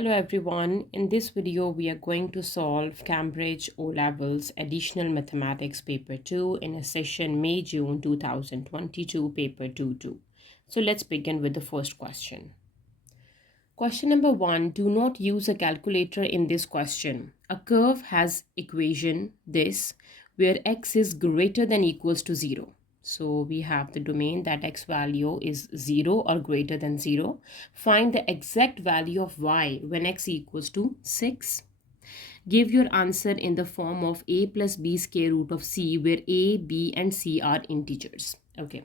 Hello everyone, in this video we are going to solve Cambridge O-Levels Additional Mathematics Paper 2 in a session May-June 2022 Paper 2-2. So let's begin with the first question. Question number 1, do not use a calculator in this question. A curve has equation this where x is greater than equals to 0. So we have the domain that x value is 0 or greater than 0. Find the exact value of y when x equals to 6. Give your answer in the form of a plus b square root of c where a, b and c are integers. Okay,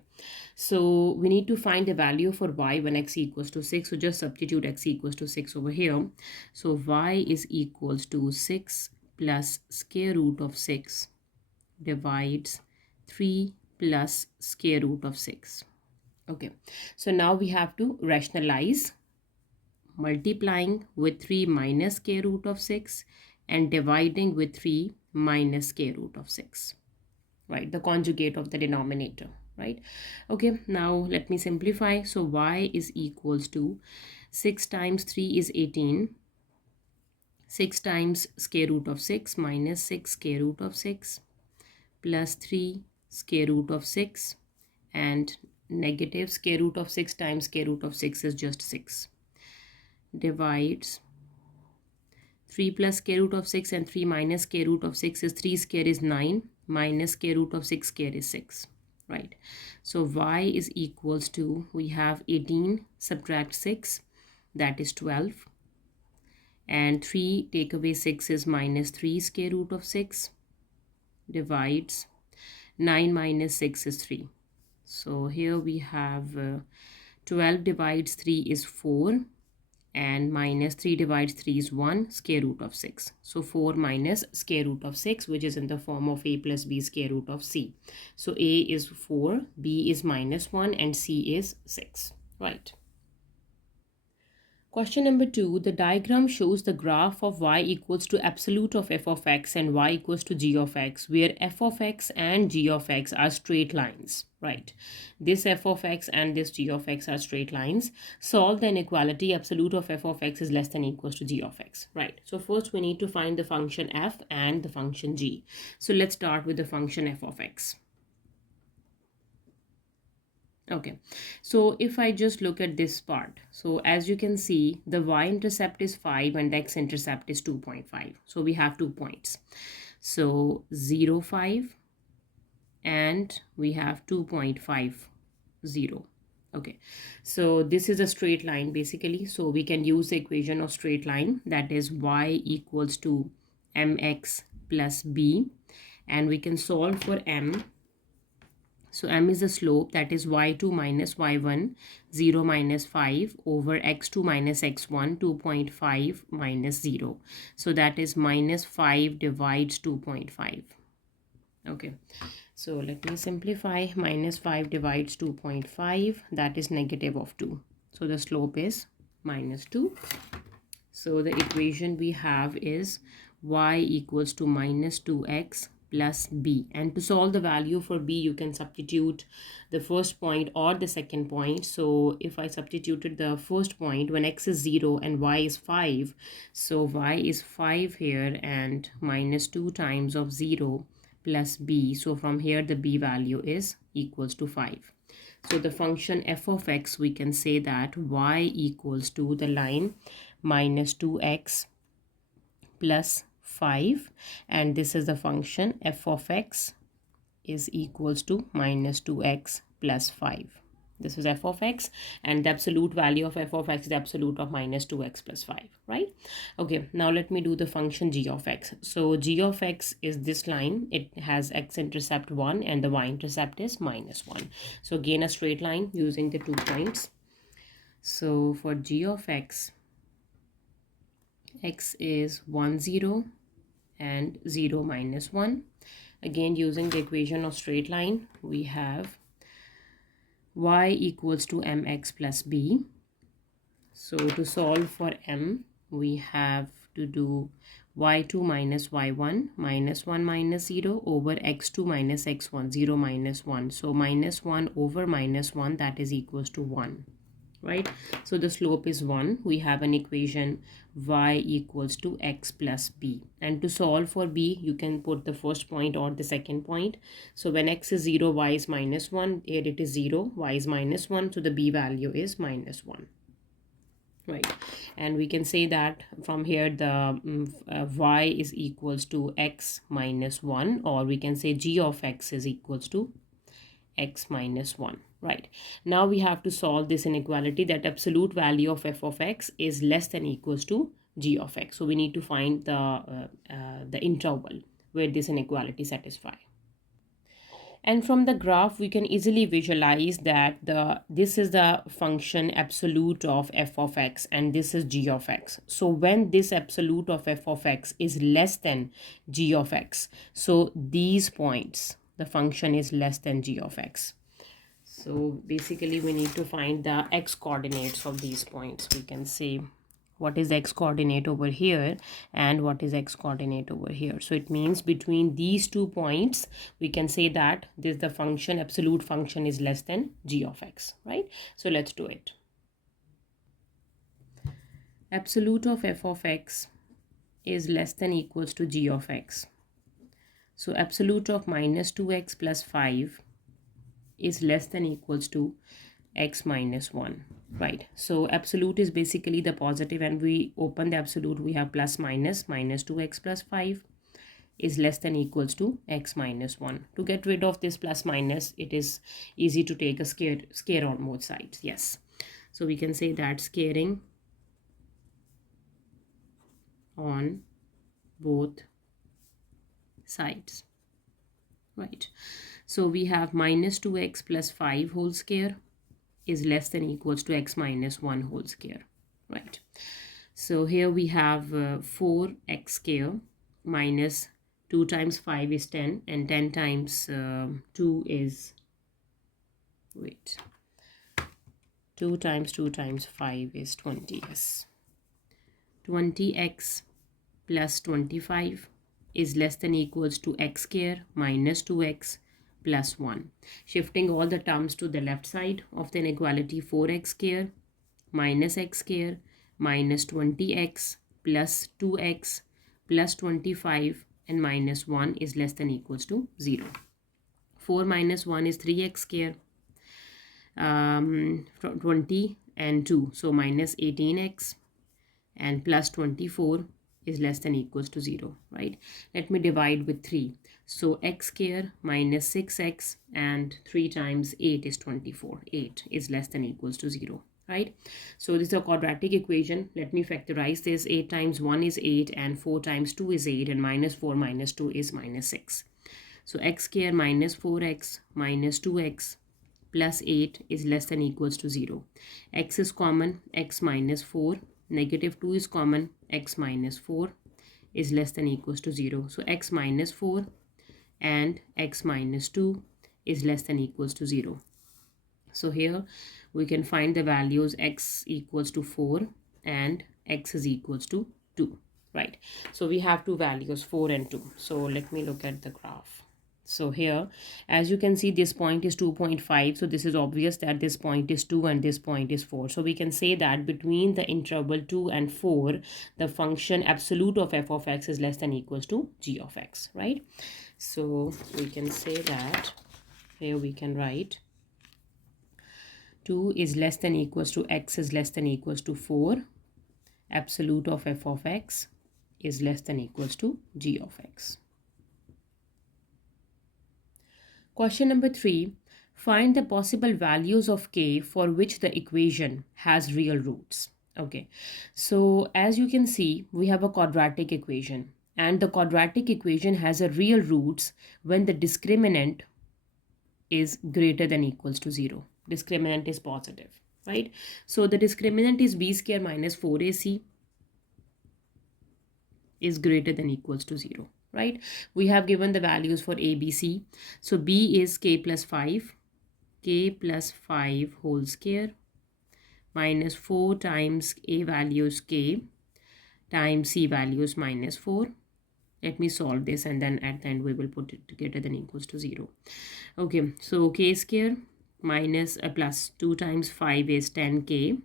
so we need to find the value for y when x equals to 6. So just substitute x equals to 6 over here. So y is equals to 6 plus square root of 6 divides 3 plus square root of 6. Okay, so now we have to rationalize multiplying with 3 minus square root of 6 and dividing with 3 minus square root of 6, right? The conjugate of the denominator, right? Okay, now let me simplify. So y is equals to 6 times 3 is 18. 6 times square root of 6 minus 6 square root of 6 plus 3 square root of 6 and negative square root of 6 times square root of 6 is just 6 divides 3 plus square root of 6 and 3 minus square root of 6 is 3 square is 9 minus square root of 6 square is 6, right? So y is equals to, we have 18 subtract 6, that is 12, and 3 take away 6 is minus 3 square root of 6 divides 9 minus 6 is 3. So here we have 12 divides 3 is 4 and minus 3 divides 3 is 1 square root of 6. So 4 minus square root of 6, which is in the form of a plus b square root of c. So a is 4, b is minus 1 and c is 6, right? Question number 2, the diagram shows the graph of y equals to absolute of f of x and y equals to g of x, where f of x and g of x are straight lines, right? This f of x and this g of x are straight lines. Solve the inequality absolute of f of x is less than equals to g of x, right? So first we need to find the function f and the function g. So let's start with the function f of x. Okay, so if I just look at this part, so as you can see, the y-intercept is 5 and the x-intercept is 2.5. So we have 2 points. So 0, 5 and we have 2.50. Okay, so this is a straight line basically. So we can use the equation of straight line, that is y equals to mx plus b, and we can solve for m. So m is the slope, that is y2 minus y1, 0 minus 5 over x2 minus x1, 2.5 minus 0. So that is minus 5 divides 2.5. Okay, so let me simplify. Minus 5 divides 2.5, that is negative of 2. So the slope is minus 2. So the equation we have is y equals to minus 2x plus b, and to solve the value for b you can substitute the first point or the second point. So if I substituted the first point, when x is 0 and y is 5, so y is 5 here and minus 2 times of 0 plus b. So from here the b value is equals to 5. So the function f of x, we can say that y equals to the line minus 2x plus 5, and this is the function f of x is equals to minus 2x plus 5. This is f of x, and the absolute value of f of x is the absolute of minus 2x plus 5, right? Okay, now let me do the function g of x. So g of x is this line. It has x-intercept 1 and the y-intercept is minus 1. So again a straight line using the 2 points. So for g of x, x is 1, 0 and 0 minus 1. Again using the equation of straight line, we have y equals to mx plus b. So to solve for m, we have to do y2 minus y1 minus 1 minus 0 over x2 minus x1, 0 minus 1. So minus 1 over minus 1, that is equals to 1, right? So the slope is 1. We have an equation y equals to x plus b. And to solve for b, you can put the first point or the second point. So when x is 0, y is minus 1. Here it is 0, y is minus 1. So the b value is minus 1. Right, and we can say that from here the y is equals to x minus 1, or we can say g of x is equals to x minus 1. Right, now we have to solve this inequality that absolute value of f of x is less than equals to g of x. So we need to find the interval where this inequality satisfies. And from the graph, we can easily visualize that this is the function absolute of f of x and this is g of x. So when this absolute of f of x is less than g of x, so these points, the function is less than g of x. So basically we need to find the x coordinates of these points. We can say what is x coordinate over here and what is x coordinate over here. So it means between these 2 points we can say that this the function absolute function is less than g of x, right? So let's do it. Absolute of f of x is less than equals to g of x. So absolute of minus 2x plus 5 is less than equals to x minus 1. Right, so absolute is basically the positive, and we open the absolute, we have plus minus 2x plus 5 is less than equals to x minus 1. To get rid of this plus minus, it is easy to take a scare on both sides. Yes, so we can say that scaring on both sides. Right, so we have minus 2x plus 5 whole square is less than equals to x minus 1 whole square. Right, so here we have 4x square minus 2 times 5 is 10, and 10 times 2 is, wait, 2 times 2 times 5 is 20. Yes, 20x plus 25 is less than equals to x square minus 2x plus 1. Shifting all the terms to the left side of the inequality, 4x square minus x square minus 20x plus 2x plus 25 and minus 1 is less than equals to 0. 4 minus 1 is 3x square, 20 and 2, so minus 18x, and plus 24 is less than equals to 0. Right, let me divide with 3. So x square minus 6x and 3 times 8 is 24. 8 is less than equals to 0. Right, so this is a quadratic equation. Let me factorize this. 8 times 1 is 8 and 4 times 2 is 8, and minus 4 minus 2 is minus 6. So x square minus 4x minus 2x plus 8 is less than equals to 0. X is common, x minus 4, negative 2 is common, x minus 4 is less than equals to 0. So x minus 4 and x minus 2 is less than equals to 0. So here we can find the values x equals to 4 and x is equals to 2. Right, so we have two values, 4 and 2. So let me look at the graph. So here, as you can see, this point is 2.5. So this is obvious that this point is 2 and this point is 4. So we can say that between the interval 2 and 4, the function absolute of f of x is less than equals to g of x, right? So we can say that here we can write 2 is less than equals to x is less than equals to 4. Absolute of f of x is less than equals to g of x. Question number 3. Find the possible values of k for which the equation has real roots. Okay, so as you can see, we have a quadratic equation, and the quadratic equation has a real roots when the discriminant is greater than equals to 0. Discriminant is positive, right? So the discriminant is b square minus 4ac is greater than equals to 0. Right, we have given the values for a, b, c. So b is k plus 5 whole square minus 4 times a values k times c values minus 4. Let me solve this, and then at the end we will put it greater than equals to 0. Okay, so k square minus plus 2 times 5 is 10k,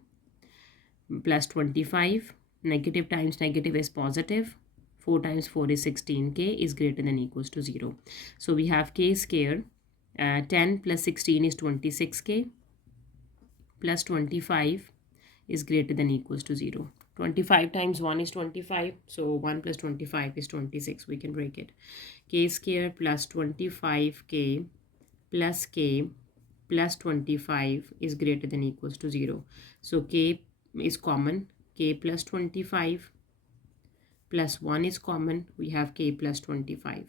plus 25, negative times negative is positive, 4 times 4 is 16k is greater than equals to 0. So we have k square, 10 plus 16 is 26k, plus 25 is greater than equals to 0. 25 times 1 is 25, so 1 plus 25 is 26. We can break it. K square plus 25k plus k plus 25 is greater than equals to 0. So k is common, k plus 25 plus 1 is common, we have k plus 25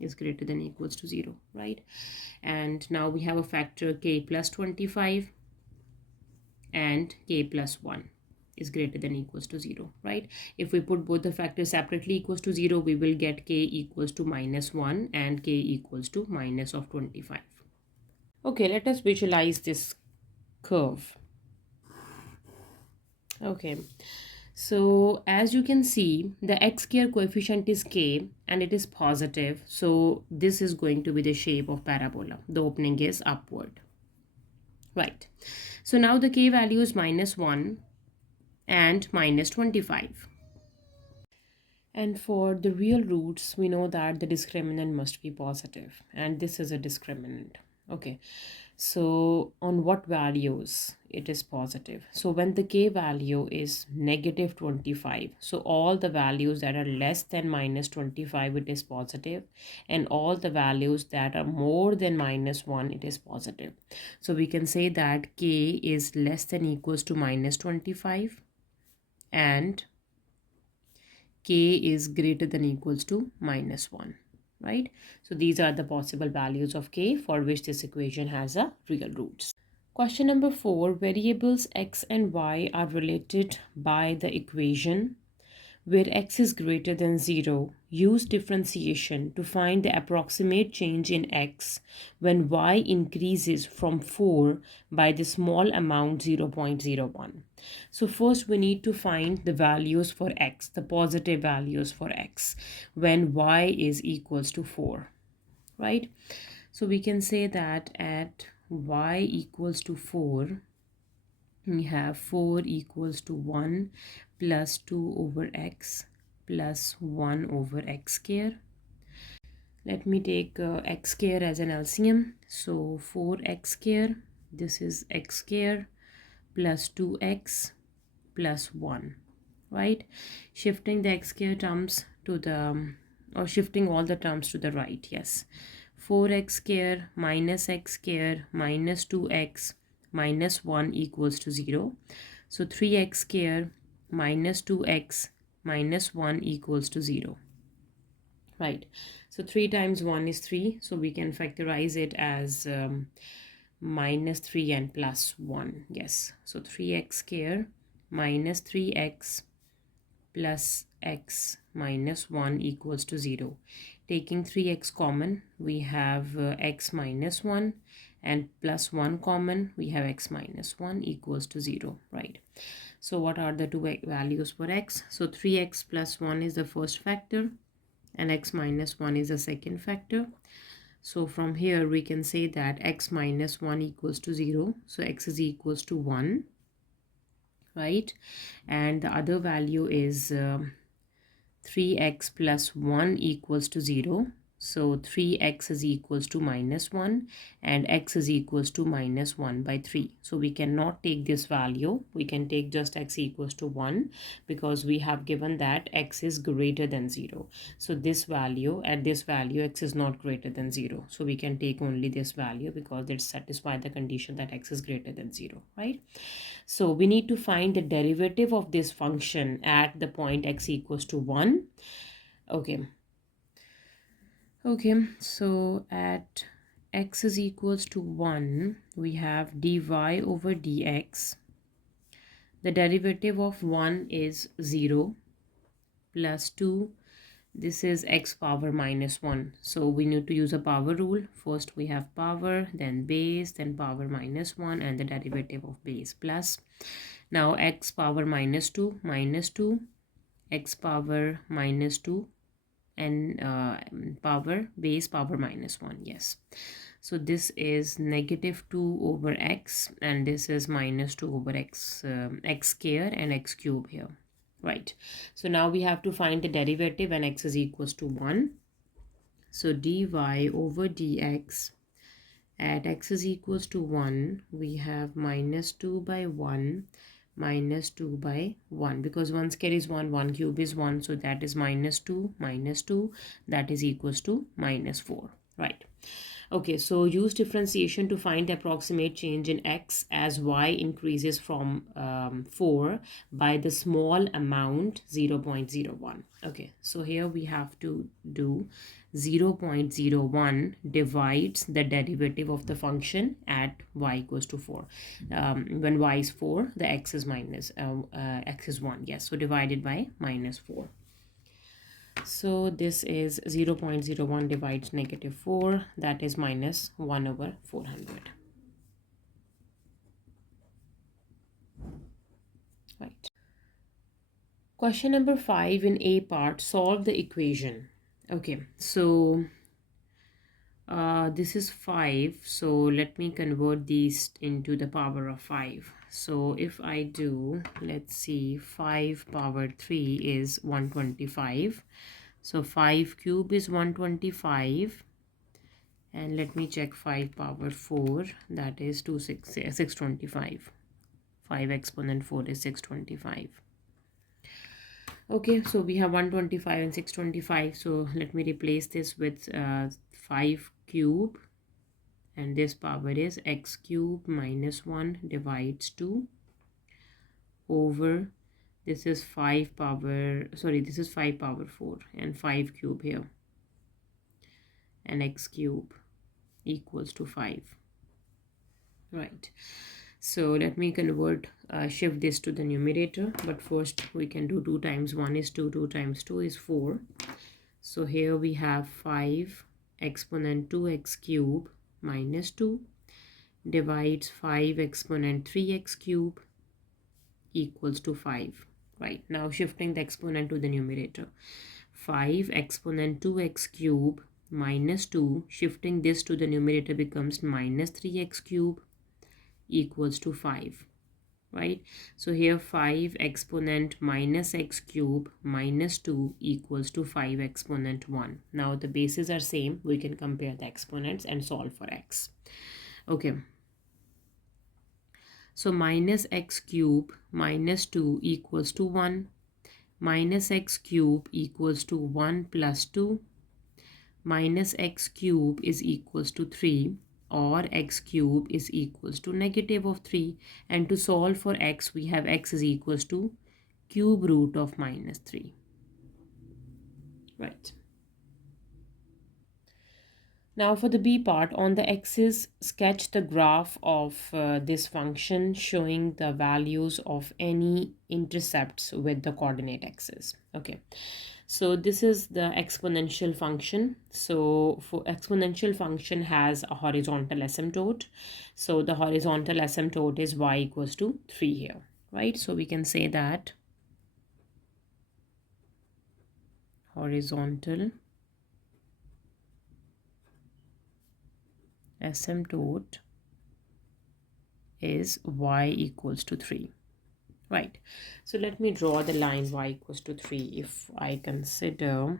is greater than equals to 0, right? And now we have a factor k plus 25 and k plus 1 is greater than equals to 0, right? If we put both the factors separately equals to 0, we will get k equals to minus 1 and k equals to minus of 25. Okay, let us visualize this curve. Okay, so as you can see, the x square coefficient is k and it is positive, so this is going to be the shape of parabola. The opening is upward, right? So now the k value is minus 1 and minus 25. And for the real roots, we know that the discriminant must be positive, and this is a discriminant. Okay, so on what values it is positive? So when the k value is negative 25, so all the values that are less than minus 25, it is positive, and all the values that are more than minus 1, it is positive. So we can say that k is less than equals to minus 25 and k is greater than equals to minus 1, right? So these are the possible values of k for which this equation has a real roots. Question number 4, variables x and y are related by the equation where x is greater than 0. Use differentiation to find the approximate change in x when y increases from 4 by the small amount 0.01. So first we need to find the values for x, the positive values for x when y is equals to 4, right? So we can say that at y equals to 4, we have 4 equals to 1 plus 2 over x plus 1 over x square. Let me take x square as an LCM. So 4x square, this is x square plus 2x plus 1, right? Shifting the x square terms to the, or shifting all the terms to the right, yes. 4x square minus x square minus 2x minus 1 equals to 0. So 3x square minus 2x minus 1 equals to 0, right? So 3 times 1 is 3, so we can factorize it as minus 3 and plus 1, yes. So 3x square minus 3x plus x minus 1 equals to 0. Taking 3x common, we have x minus 1, and plus 1 common, we have x minus 1 equals to 0, right? So what are the two values for x? So 3x plus 1 is the first factor and x minus 1 is the second factor. So from here we can say that x minus 1 equals to 0, so x is equals to 1, right? And the other value is 3x plus 1 equals to 0. So 3x is equals to minus 1 and x is equals to minus 1 by 3. So we cannot take this value. We can take just x equals to 1 because we have given that x is greater than 0. So this value, at this value, x is not greater than 0. So we can take only this value because it satisfies the condition that x is greater than 0, right? So we need to find the derivative of this function at the point x equals to 1. Okay, so at x is equals to 1, we have dy over dx. The derivative of 1 is 0 plus 2. This is x power minus 1. So we need to use a power rule. First we have power, then base, then power minus 1, and the derivative of base plus. Now x power minus 2, x power minus 2, and power base power minus 1, yes. So this is negative 2 over x, and this is minus 2 over x, x square and x cube here, right? So now we have to find the derivative when x is equals to 1. So dy over dx at x is equals to 1, we have minus 2 by 1 minus 2 by 1, because 1 square is 1, 1 cube is 1, so that is minus 2 minus 2, that is equals to minus 4, right? Okay, so use differentiation to find the approximate change in x as y increases from 4 by the small amount 0.01. Okay, so here we have to do 0.01 divides the derivative of the function at y equals to 4. When y is 4, the x is x is 1. Yes, so divided by minus 4. So this is 0.01 divides negative 4, that is minus 1 over 400. Right. Question number 5 in A part, solve the equation. Okay, so this is 5, so let me convert these into the power of 5. So if I do, let's see, 5 power 3 is 125. So 5 cube is 125, and let me check 5 power 4, that is 625. 5 exponent 4 is 625. Okay, so we have 125 and 625, so let me replace this with 5 cube, and this power is x cube minus 1 divides 2 over, this is 5 power, sorry, this is 5 power 4 and 5 cube here, and x cube equals to 5, right? So let me convert, shift this to the numerator, but first we can do 2 times 1 is 2, 2 times 2 is 4. So here we have 5 exponent 2x cube minus 2 divides 5 exponent 3x cube equals to 5, right? Now shifting the exponent to the numerator, 5 exponent 2x cube minus 2, shifting this to the numerator becomes minus 3x cube equals to 5, right? So here 5 exponent minus x cube minus 2 equals to 5 exponent 1. Now the bases are same, we can compare the exponents and solve for x. Okay, so minus x cube minus 2 equals to 1, minus x cube equals to 1 plus 2, minus x cube is equals to 3, or x cube is equals to negative of 3, and to solve for x we have x is equals to cube root of minus 3, right? Now for the B part, on the axis sketch the graph of this function showing the values of any intercepts with the coordinate axis. Okay, so this is the exponential function. So for exponential function has a horizontal asymptote. So the horizontal asymptote is y equals to 3 here, right? So we can say that horizontal asymptote is y equals to 3, right? So let me draw the line y equals to 3. If I consider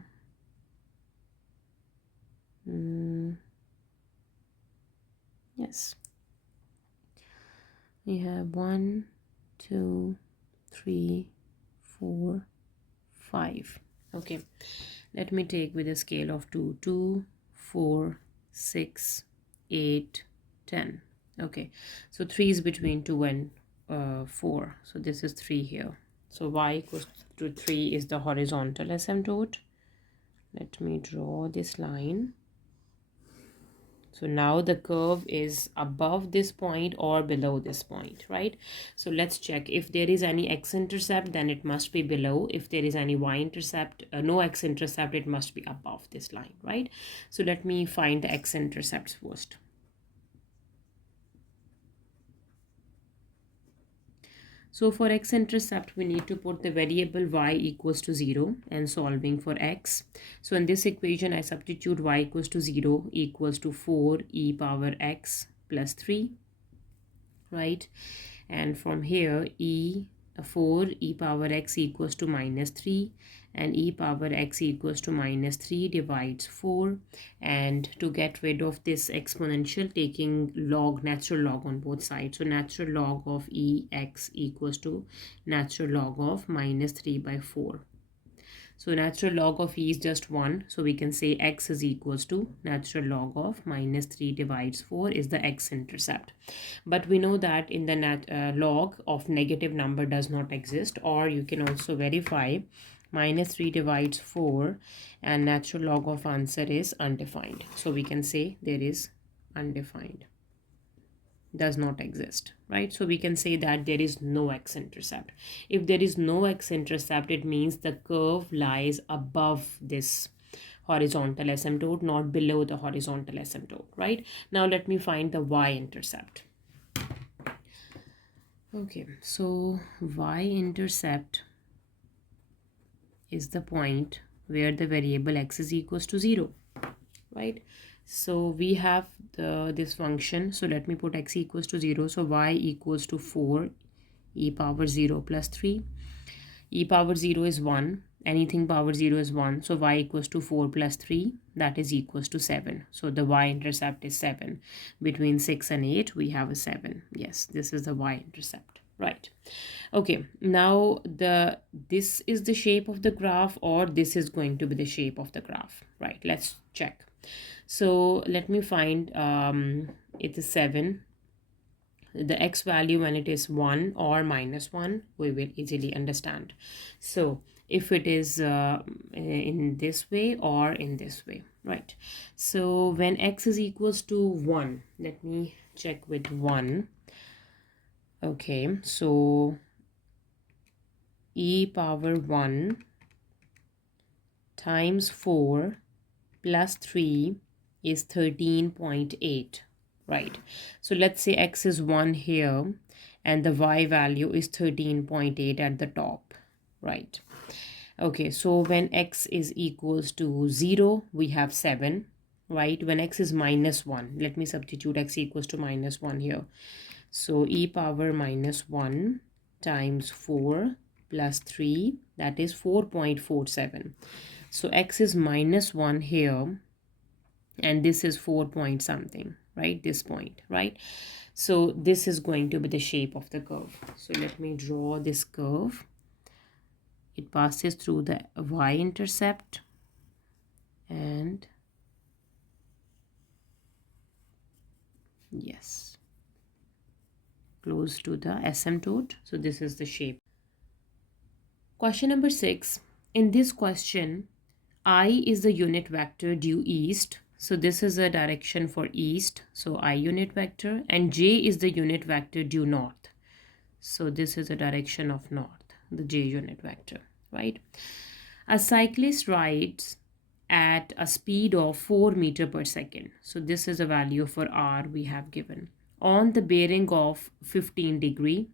yes, we have 1 2 3 4 5. Okay, let me take with a scale of 2 2 4 6 8 10. Okay, so 3 is between 2 and 4, so this is 3 here. So y equals to 3 is the horizontal asymptote. Let me draw this line. So now the curve is above this point or below this point, right? So let's check. If there is any x-intercept, then it must be below. If there is any y-intercept, no x-intercept, it must be above this line, right? So let me find the x-intercepts first. So for x-intercept, we need to put the variable y equals to 0 and solving for x. So in this equation, I substitute y equals to 0 equals to 4 e power x plus 3, right? And from here, 4 e power x equals to minus 3, and e power x equals to minus 3 divides 4. And to get rid of this exponential, taking log, natural log on both sides. So natural log of ex equals to natural log of minus 3 by 4. So natural log of e is just 1. So we can say x is equals to natural log of minus 3 divides 4 is the x-intercept. But we know that in the log of negative number does not exist, or you can also verify minus 3 divides 4 and natural log of answer is undefined. So we can say there is undefined, does not exist, right? So we can say that there is no x-intercept. If there is no x-intercept, it means the curve lies above this horizontal asymptote, not below the horizontal asymptote, right? Now let me find the y-intercept. Okay, so y-intercept is the point where the variable x is equals to 0, right? So we have this function. So let me put x equals to 0. So y equals to 4 e power 0 plus 3. E power 0 is 1. Anything power 0 is 1. So y equals to 4 plus 3. That is equals to 7. So the y-intercept is 7. Between 6 and 8, we have a 7. Yes, this is the y-intercept. Right. Okay, now this is the shape of the graph, or this is going to be the shape of the graph, right? Let's check. So let me find it is 7. The x value when it is 1 or minus 1, we will easily understand. So if it is in this way or in this way, right? So when x is equals to 1, let me check with 1. Okay, so e power 1 times 4 plus 3 is 13.8, right? So let's say x is 1 here and the y value is 13.8 at the top, right? Okay, so when x is equals to 0, we have 7, right? When x is minus 1, let me substitute x equals to minus 1 here. So e power minus 1 times 4 plus 3, that is 4.47. So x is minus 1 here, and this is 4 point something, right? This point, right? So this is going to be the shape of the curve. So let me draw this curve. It passes through the y-intercept and yes, close to the asymptote. So this is the shape. Question number 6. In this question, I is the unit vector due east. So this is a direction for east. So I unit vector, and j is the unit vector due north. So this is a direction of north, the j unit vector, right? A cyclist rides at a speed of 4 meter per second. So this is a value for r we have given. On the bearing of 15 degree,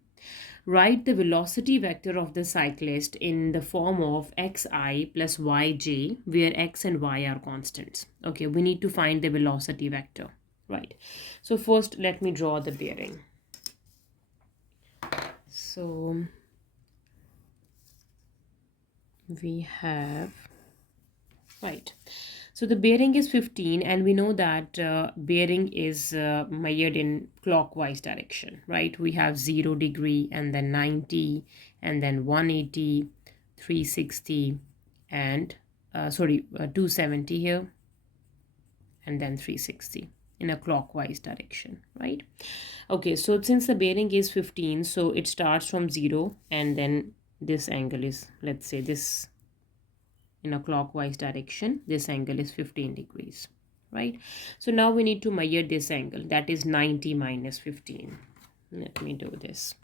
write the velocity vector of the cyclist in the form of xi plus yj, where x and y are constants. Okay, we need to find the velocity vector, right? So first, let me draw the bearing. So we have, right, so the bearing is 15, and we know that bearing is measured in clockwise direction, right? We have 0 degree and then 90 and then 180, 360 and 270 here, and then 360 in a clockwise direction, right? Okay, so since the bearing is 15, so it starts from 0, and then this angle is, let's say this, in a clockwise direction, this angle is 15 degrees, right? So now we need to measure this angle, that is 90 minus 15. Let me do this.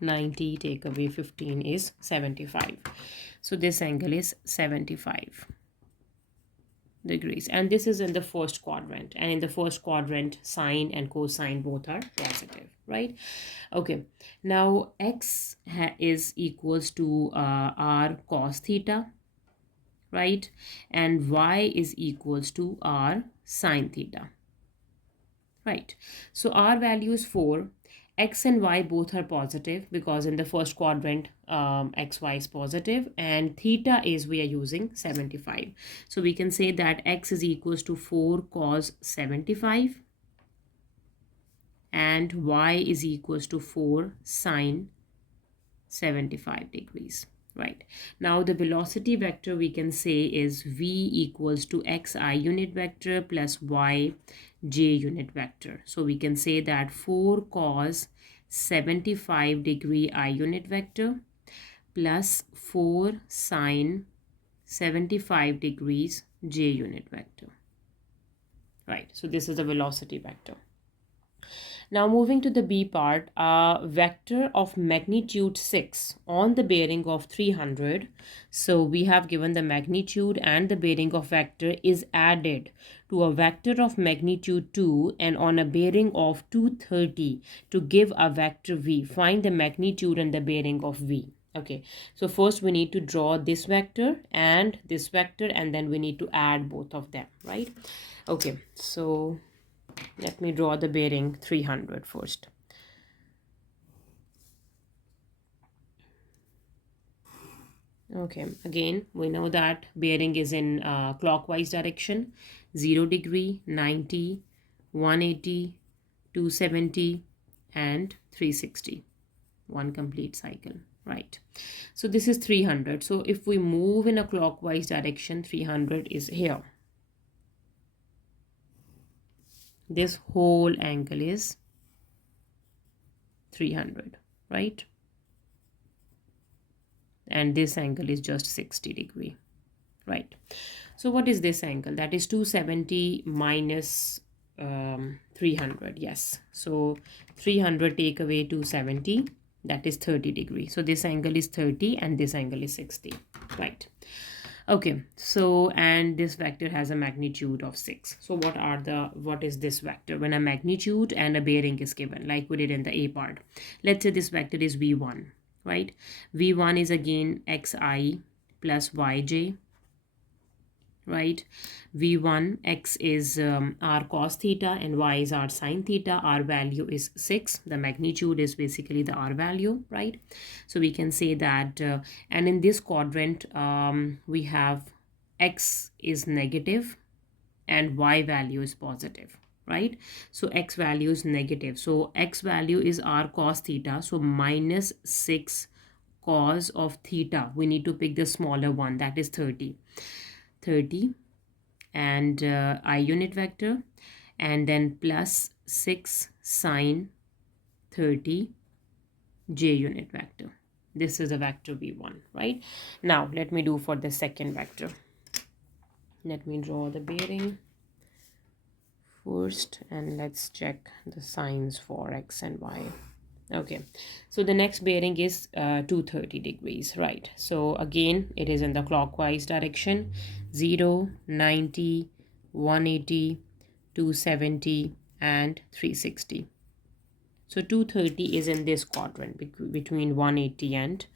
90 take away 15 is 75. So this angle is 75. degrees, and this is in the first quadrant, and in the first quadrant sine and cosine both are positive, right? Okay, now x is equals to r cos theta, right? And y is equals to r sine theta, right? So r value is 4. X and y both are positive because in the first quadrant xy is positive, and theta is, we are using 75. So we can say that x is equals to 4 cos 75 and y is equals to 4 sine 75 degrees, right? Now the velocity vector we can say is v equals to xi unit vector plus y j unit vector. So we can say that 4 cos 75 degree I unit vector plus 4 sine 75 degrees j unit vector, right? So this is the velocity vector. Now moving to the B part, a vector of magnitude 6 on the bearing of 300. So we have given the magnitude and the bearing of vector is added to a vector of magnitude 2 and on a bearing of 230 to give a vector V. Find the magnitude and the bearing of V. Okay, so first we need to draw this vector, and then we need to add both of them, right? Okay, so let me draw the bearing 300 first. Okay, again, we know that bearing is in clockwise direction, 0 degree, 90, 180, 270, and 360. One complete cycle, right? So this is 300. So if we move in a clockwise direction, 300 is here. This whole angle is 300, right? And this angle is just 60 degree, right? So what is this angle? That is 270 minus 300. Yes, so 300 take away 270, that is 30 degree. So this angle is 30 and this angle is 60, right? Okay, so and this vector has a magnitude of 6. So what is this vector when a magnitude and a bearing is given, like we did in the A part? Let's say this vector is v1, right? v1 is again xi plus yj, right? v1 x is r cos theta and y is r sine theta. R value is 6. The magnitude is basically the r value, right? So we can say that and in this quadrant we have x is negative and y value is positive, right? So x value is negative, so x value is r cos theta, so minus 6 cos of theta. We need to pick the smaller one, that is 30 and I unit vector, and then plus 6 sine 30 j unit vector. This is a vector v1, right? Now let me do for the second vector. Let me draw the bearing first and let's check the signs for x and y. Okay, so the next bearing is 230 degrees, right? So again, it is in the clockwise direction, 0, 90, 180, 270, and 360. So 230 is in this quadrant between 180 and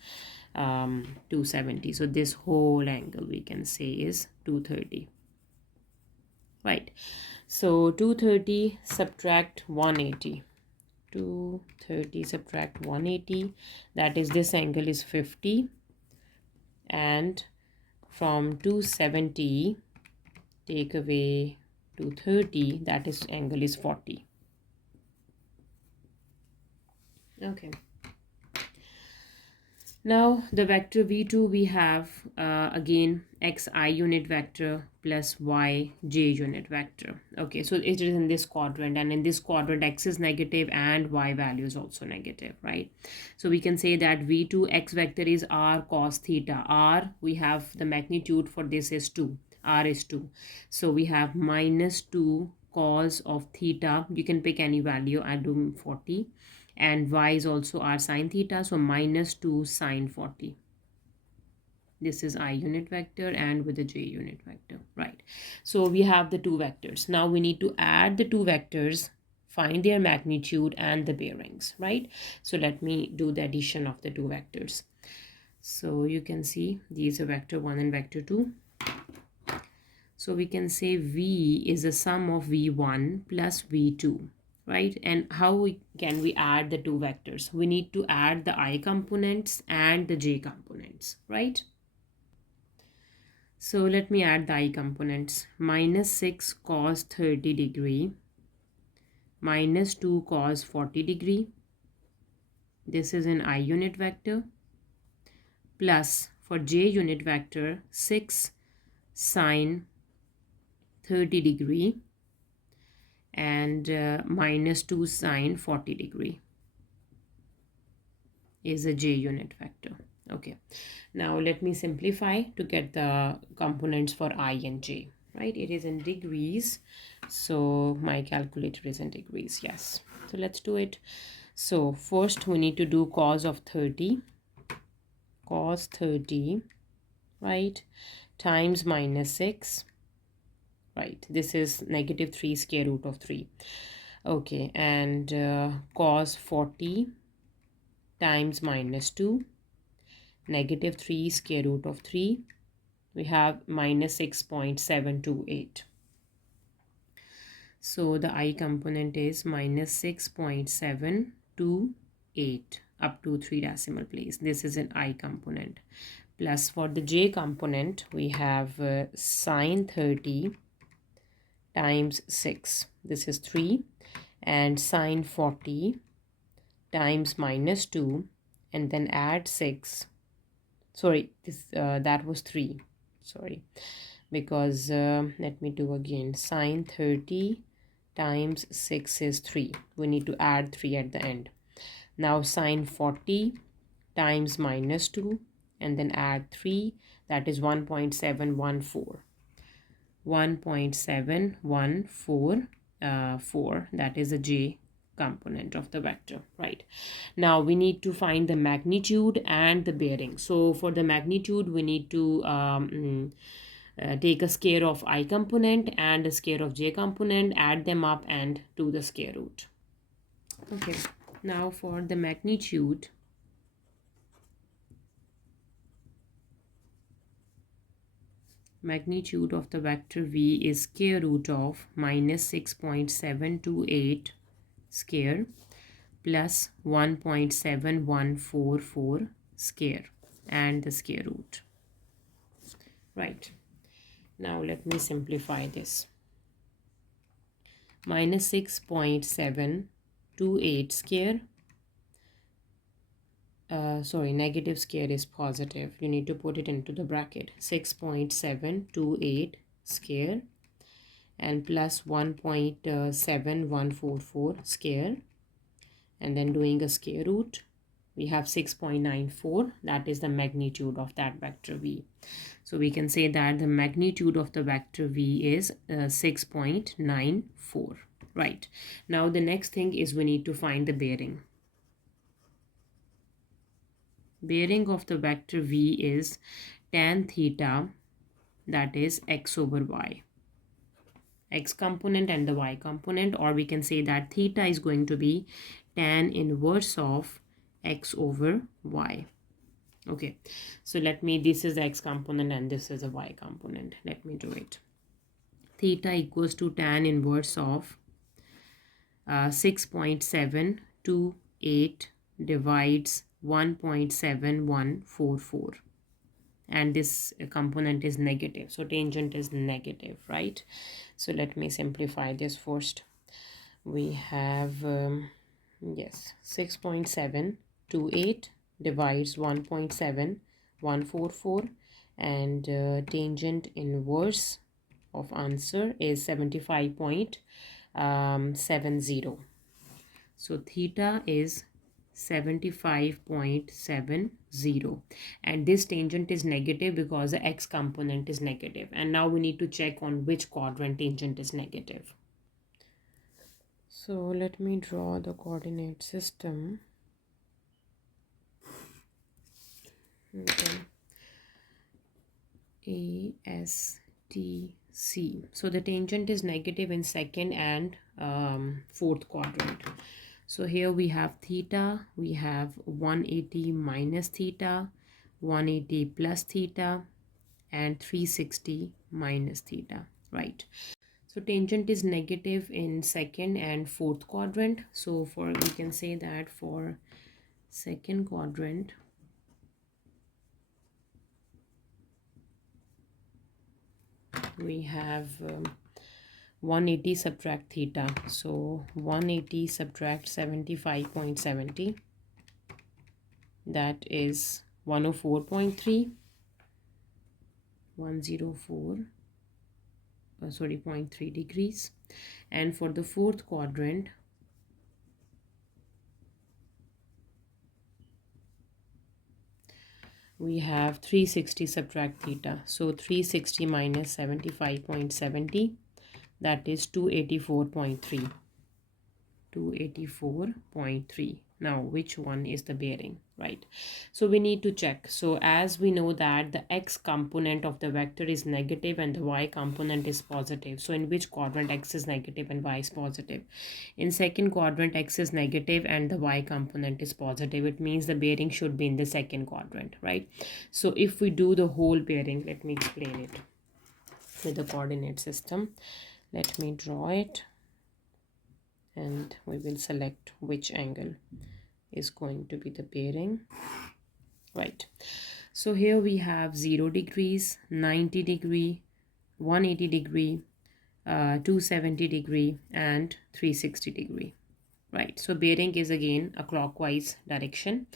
270. So this whole angle we can say is 230, right? So 230 subtract 180. 230 subtract 180, that is this angle is 50, and from 270 take away 230, that is angle is 40. Okay, now the vector v2 we have again xi unit vector plus yj unit vector. Okay, so it is in this quadrant, and in this quadrant x is negative and y value is also negative, right? So we can say that v2 x vector is r cos theta. R, we have the magnitude for this is 2, r is 2, so we have minus 2 cos of theta. You can pick any value, I do 40, and y is also r sine theta, so minus 2 sine 40. This is I unit vector and with the j unit vector, right? So we have the two vectors. Now we need to add the two vectors, find their magnitude and the bearings, right? So let me do the addition of the two vectors. So you can see these are vector 1 and vector 2. So we can say v is the sum of v1 plus v2, right? And how can we add the two vectors? We need to add the I components and the j components, right? So let me add the I components. Minus 6 cos 30 degree, minus 2 cos 40 degree. This is an I unit vector. Plus for j unit vector, 6 sine 30 degree and minus 2 sine 40 degree is a j unit vector. Okay, now let me simplify to get the components for I and j, right? It is in degrees, so my calculator is in degrees, yes. So let's do it. So first we need to do cos of 30, right, times minus 6, right? This is negative 3 square root of 3. Okay, and cos 40 times minus 2, negative 3 square root of 3. We have minus 6.728. So the I component is minus 6.728 up to 3 decimal place. This is an I component. Plus for the j component, we have sine 30 times 6. This is 3. And sine 40 times minus 2 and then add 6. Sorry, this that was 3. Sorry, because let me do again. Sine 30 times 6 is 3. We need to add 3 at the end. Now sine 40 times minus 2 and then add 3. That is 1.714. 1.714, that is a j component of the vector, right? Now we need to find the magnitude and the bearing. So for the magnitude, we need to take a square of I component and a square of j component, add them up and do the square root. Okay, now for the magnitude, magnitude of the vector v is square root of minus 6.728 square plus 1.7144 square and the square root, right? Now let me simplify this. Minus 6.728 square, sorry, negative square is positive. You need to put it into the bracket. 6.728 square and plus 1.7144 square, and then doing a square root. We have 6.94. That is the magnitude of that vector v. So we can say that the magnitude of the vector v is 6.94. Right. Now the next thing is we need to find the bearing. Bearing of the vector v is tan theta, that is x over y. X component and the y component, or we can say that theta is going to be tan inverse of x over y. Okay, so this is the x component and this is a y component. Let me do it. Theta equals to tan inverse of 6.728 divides 1.7144, and this component is negative, so tangent is negative, right? So let me simplify this first. We have yes, 6.728 divides 1.7144, and tangent inverse of answer is 75.70. So theta is 75.70, and this tangent is negative because the x component is negative. And now we need to check on which quadrant tangent is negative. So let me draw the coordinate system. Okay. ASTC. So the tangent is negative in second and fourth quadrant. So here we have theta, we have 180 minus theta, 180 plus theta, and 360 minus theta, right? So tangent is negative in second and fourth quadrant. So we can say that for second quadrant, we have 180 subtract theta. So 180 subtract 75.70, that is 104.3, 104, sorry, 0.3 degrees. And for the fourth quadrant, we have 360 subtract theta. So 360 minus 75.70, that is 284.3. 284.3. Now which one is the bearing, right? So we need to check. So as we know that the x component of the vector is negative and the y component is positive, so in which quadrant x is negative and y is positive? In second quadrant, x is negative and the y component is positive. It means the bearing should be in the second quadrant, right? So if we do the whole bearing, let me explain it with the coordinate system. Let me draw it, and we will select which angle is going to be the bearing, right? So here we have 0 degrees, 90 degree, 180 degree, 270 degree, and 360 degree, right? So bearing is again a clockwise direction.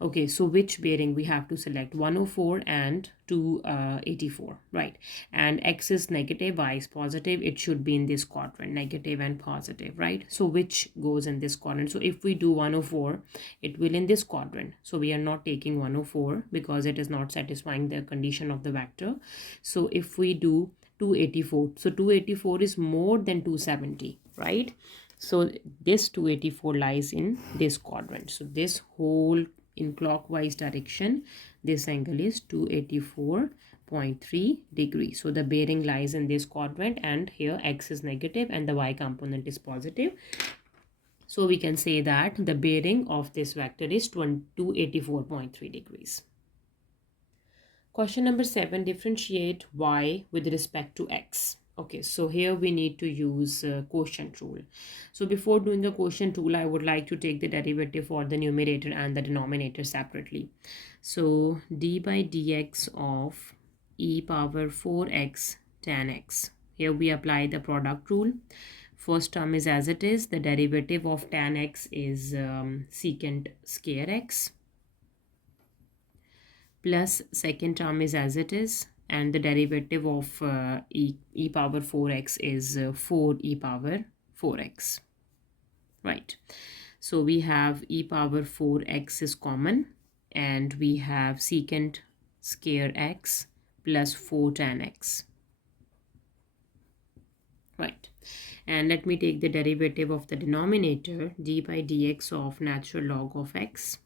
Okay, so which bearing we have to select? 104 and 284, right? And x is negative, y is positive. It should be in this quadrant, negative and positive, right? So which goes in this quadrant? So if we do 104, it will in this quadrant. So we are not taking 104 because it is not satisfying the condition of the vector. So if we do 284, so 284 is more than 270, right? So this 284 lies in this quadrant. So this whole in clockwise direction, this angle is 284.3 degrees. So the bearing lies in this quadrant, and here x is negative and the y component is positive. So we can say that the bearing of this vector is 284.3 degrees. Question number 7, differentiate y with respect to x. Okay, so here we need to use quotient rule. So before doing the quotient rule, I would like to take the derivative for the numerator and the denominator separately. So d by dx of e power 4x tan x. Here we apply the product rule. First term is as it is. The derivative of tan x is secant square x, plus second term is as it is, and the derivative of e power 4x is 4e power 4x, right? So we have e power 4x is common, and we have secant square x plus 4 tan x, right? And let me take the derivative of the denominator, d by dx of natural log of x,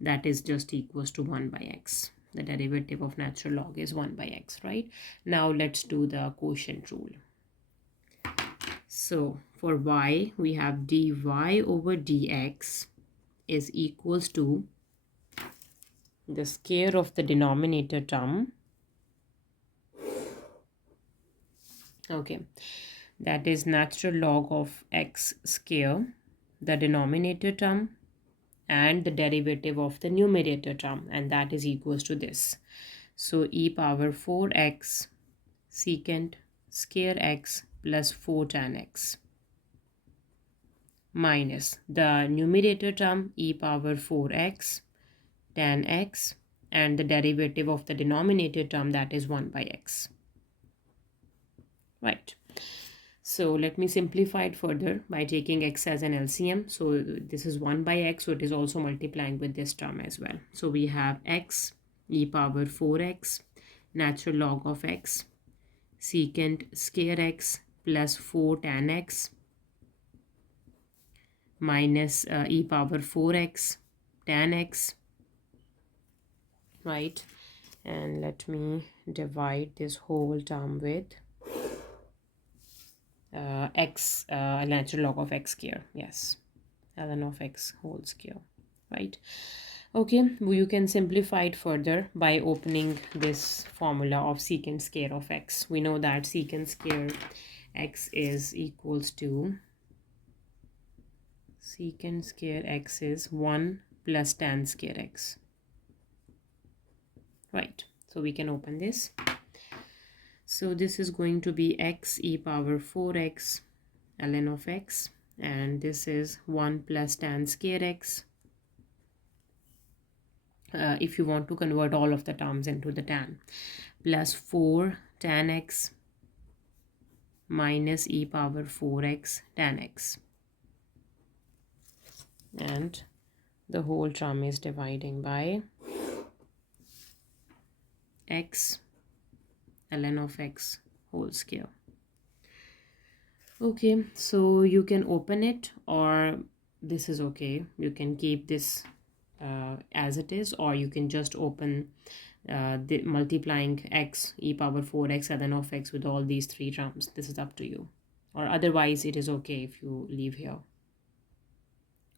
that is just equals to 1 by x. The derivative of natural log is 1 by x, right? Now let's do the quotient rule. So for y, we have dy over dx is equals to the square of the denominator term. Okay, that is natural log of x square, the denominator term, and the derivative of the numerator term, and that is equals to this. So e power 4x secant square x plus 4 tan x minus the numerator term e power 4x tan x and the derivative of the denominator term, that is 1 by x, right? So let me simplify it further by taking x as an LCM. So this is 1 by x, so it is also multiplying with this term as well. So we have x e power 4x natural log of x secant square x plus 4 tan x minus e power 4x tan x, right? And let me divide this whole term with x, natural log of x square. Yes, ln of x whole square, right? Okay, you can simplify it further by opening this formula of secant square of x. We know that secant square x is equals to secant square x is 1 plus tan square x, right? So we can open this. So this is going to be x e power 4x ln of x, and this is 1 plus tan square x. If you want to convert all of the terms into the tan, plus 4 tan x minus e power 4x tan x, and the whole term is dividing by x ln of x whole square. Okay, so you can open it, or this is okay, you can keep this as it is, or you can just open the multiplying x e power 4x ln of x with all these three terms. This is up to you, or otherwise it is okay if you leave here.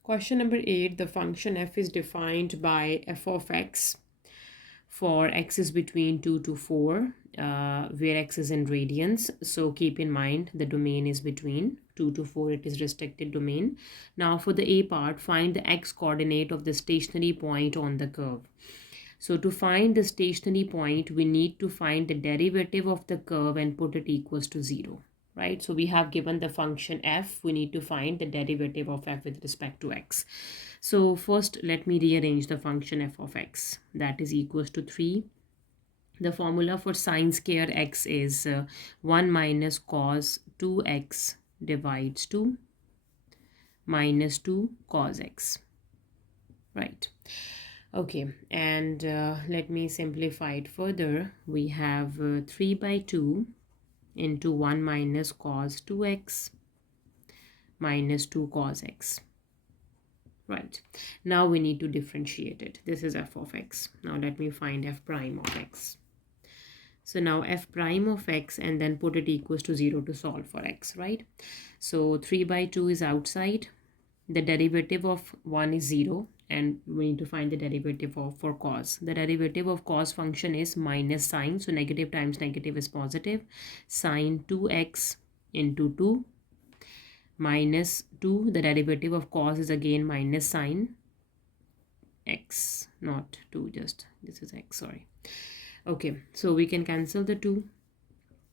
Question number 8, the function f is defined by f of x for x is between 2 to 4, where x is in radians. So keep in mind the domain is between 2 to 4, it is restricted domain. Now for the a part, find the x coordinate of the stationary point on the curve. So to find the stationary point, we need to find the derivative of the curve and put it equals to 0, right? So we have given the function f, we need to find the derivative of f with respect to x. So first let me rearrange the function f of x, that is equals to 3. The formula for sine square x is 1 minus cos 2x divides 2 minus 2 cos x, right? Okay, and let me simplify it further. We have 3 by 2 into 1 minus cos 2x minus 2 cos x. Right, now we need to differentiate it. This is f of x. Now let me find f prime of x. So now f prime of x, and then put it equals to 0 to solve for x, right? So 3 by 2 is outside. The derivative of 1 is 0, and we need to find the derivative of for cos. The derivative of cos function is minus sine, so negative times negative is positive. Sine 2x into 2 minus 2, the derivative of cos is again minus sine x, not 2, just this is x, sorry. Okay, so we can cancel the 2.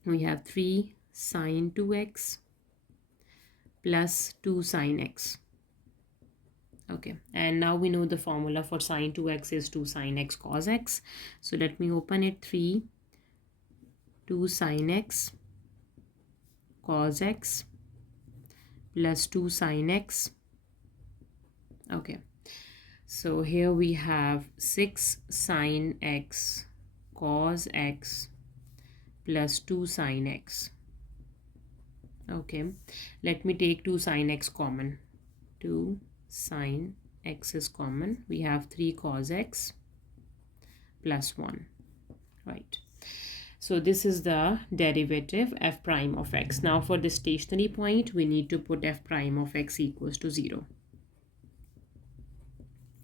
We have 3 sine 2x plus 2 sine x. Okay, and now we know the formula for sine 2x is 2 sine x cos x. So let me open it. 3 2 sine x cos x plus 2 sine x. Okay, so here we have 6 sine x cos x plus 2 sine x. Okay, let me take 2 sine x common. 2 sine x is common. We have 3 cos x plus 1, right? So this is the derivative f prime of x. Now for the stationary point, we need to put f prime of x equals to 0,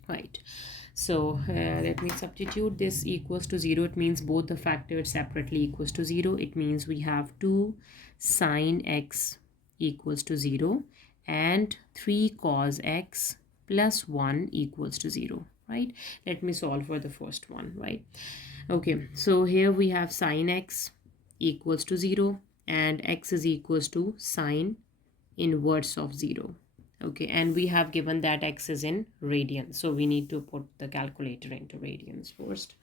right? So let me substitute this equals to 0. It means both the factors separately equals to 0. It means we have 2 sine x equals to 0 and 3 cos x plus 1 equals to 0, right? Let me solve for the first one, right? Okay, so here we have sine x equals to 0 and x is equals to sine inverse of 0. Okay, and we have given that x is in radians, so we need to put the calculator into radians first.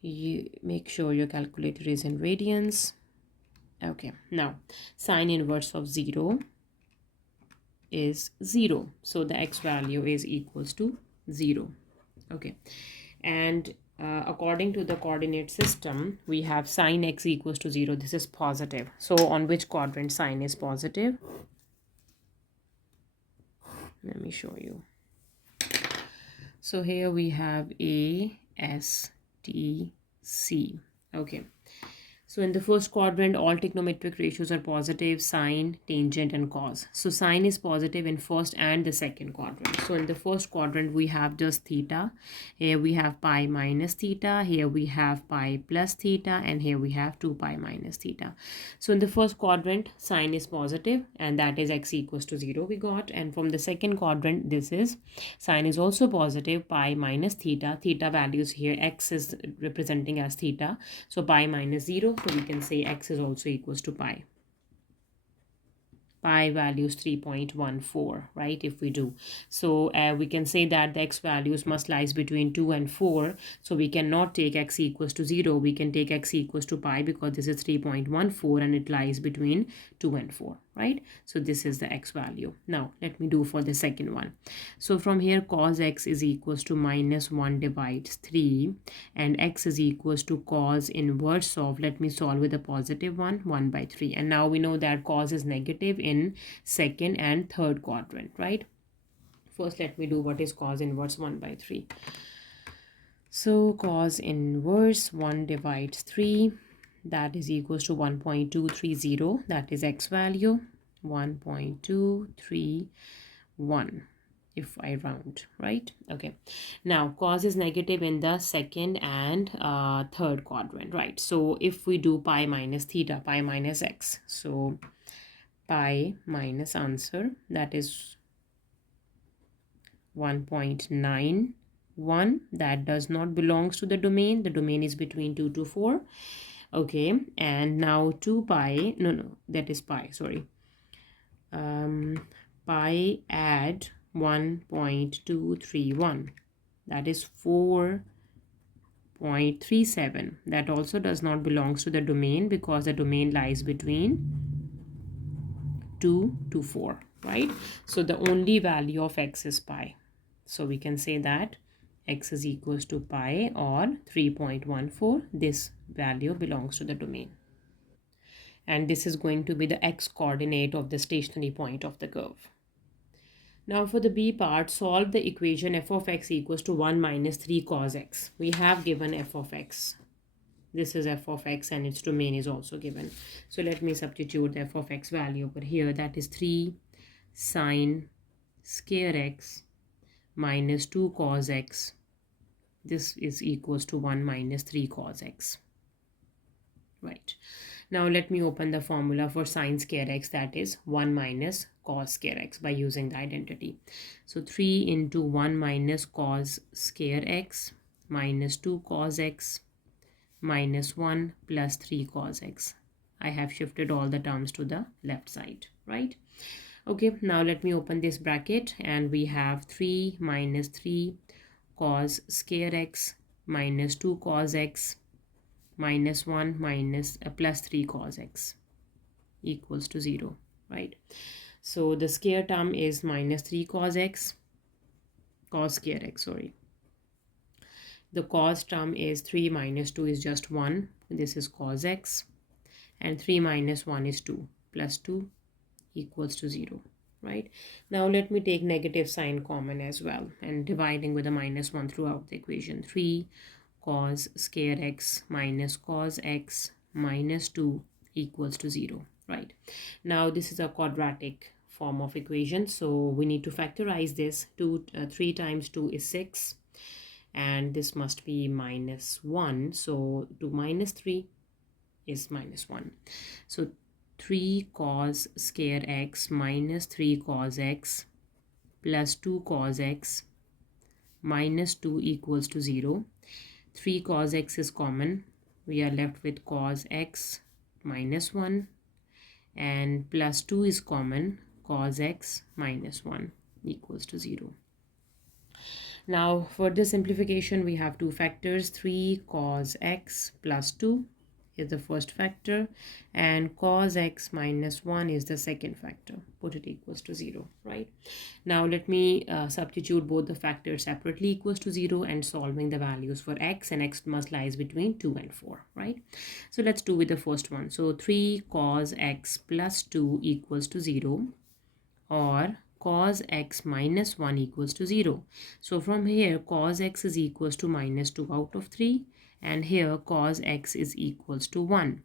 You make sure your calculator is in radians. Okay, now sine inverse of 0 is 0, so the x value is equals to 0. Okay, and according to the coordinate system, we have sine x equals to 0. This is positive. So on which quadrant sine is positive? Let me show you. So here we have A, S, TC. Okay. So in the first quadrant, all trigonometric ratios are positive: sine, tangent, and cos. So sine is positive in first and the second quadrant. So in the first quadrant, we have just theta. Here we have pi minus theta. Here we have pi plus theta. And here we have 2 pi minus theta. So in the first quadrant, sine is positive, and that is x equals to 0 we got. And from the second quadrant, this is sine is also positive, pi minus theta. Theta values here, x is representing as theta. So pi minus 0, so we can say x is also equals to pi. Pi values 3.14, right? If we do so, we can say that the x values must lies between 2 and 4. So we cannot take x equals to 0. We can take x equals to pi because this is 3.14 and it lies between 2 and 4, right? So this is the x value. Now let me do for the second one. So from here, cos x is equals to minus 1 divides 3, and x is equals to cos inverse of, let me solve with a positive 1 by 3. And now we know that cos is negative in second and third quadrant, right? First, let me do what is cos inverse 1 by 3. So cos inverse 1 divides 3, that is equals to 1.230. That is x value, 1.231 if I round, right? Okay. Now cos is negative in the second and third quadrant, right? So if we do pi minus theta, pi minus x, so pi minus answer, that is 1.91. That does not belongs to the domain. The domain is between 2 to 4. Okay, and now 2 pi, no, that is pi, sorry. Pi add 1.231, that is 4.37. That also does not belongs to the domain because the domain lies between 2 to 4, right? So the only value of x is pi. So we can say that x is equals to pi or 3.14. This value belongs to the domain. And this is going to be the x coordinate of the stationary point of the curve. Now for the B part, solve the equation f of x equals to 1 minus 3 cos x. We have given f of x. This is f of x and its domain is also given. So let me substitute the f of x value over here. That is 3 sine square x minus 2 cos x. This is equals to 1 minus 3 cos x. Right. Now let me open the formula for sine square x, that is 1 minus cos square x, by using the identity. So 3 into 1 minus cos square x minus 2 cos x minus 1 plus 3 cos x. I have shifted all the terms to the left side, right? Okay, now let me open this bracket and we have 3 minus 3 cos square x minus 2 cos x minus 1 minus plus 3 cos x equals to 0, right? So the square term is minus 3 cos x, cos square x, sorry. The cos term is 3 minus 2 is just 1. This is cos x. And 3 minus 1 is 2. Plus 2 equals to 0, right? Now let me take negative sign common as well. And dividing with a minus 1 throughout the equation. 3 cos square x minus cos x minus 2 equals to 0, right? Now this is a quadratic form of equation. So we need to factorize this. 3 times 2 is 6. And this must be minus 1. So 2 minus 3 is minus 1. So 3 cos square x minus 3 cos x plus 2 cos x minus 2 equals to 0. 3 cos x is common. We are left with cos x minus 1. And plus 2 is common. Cos x minus 1 equals to 0. Now for the simplification, we have two factors. 3 cos x plus 2 is the first factor, and cos x minus 1 is the second factor. Put it equals to 0, right? Now let me substitute both the factors separately equals to 0 and solving the values for x, and x must lies between 2 and 4, right? So let's do with the first one. So 3 cos x plus 2 equals to 0, or cos x minus 1 equals to 0. So from here, cos x is equals to minus 2 out of 3, and here cos x is equals to 1.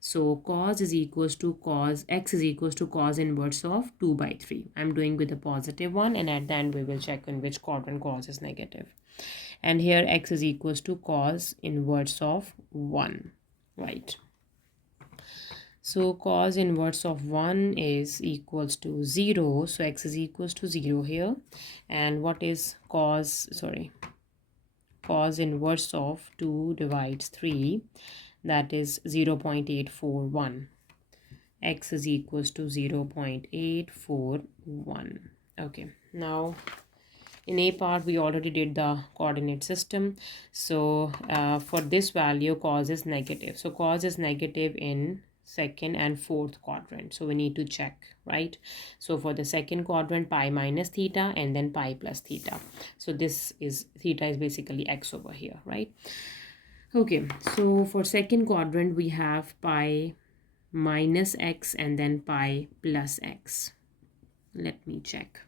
So cos is equals to cos x is equals to cos inverse of 2 by 3. I'm doing with a positive one, and at the end we will check in which quadrant cos is negative. And here x is equals to cos inverse of 1, right? So cos inverse of 1 is equals to 0. So x is equals to 0 here. And what is cos inverse of 2 divides 3? That is 0.841. X is equals to 0.841. Okay, now in A part, we already did the coordinate system. So for this value, cos is negative. So cos is negative in second and fourth quadrant. So we need to check, right? So for the second quadrant, pi minus theta and then pi plus theta. So this is, theta is basically x over here, right? Okay, so for second quadrant, we have pi minus x and then pi plus x. Let me check.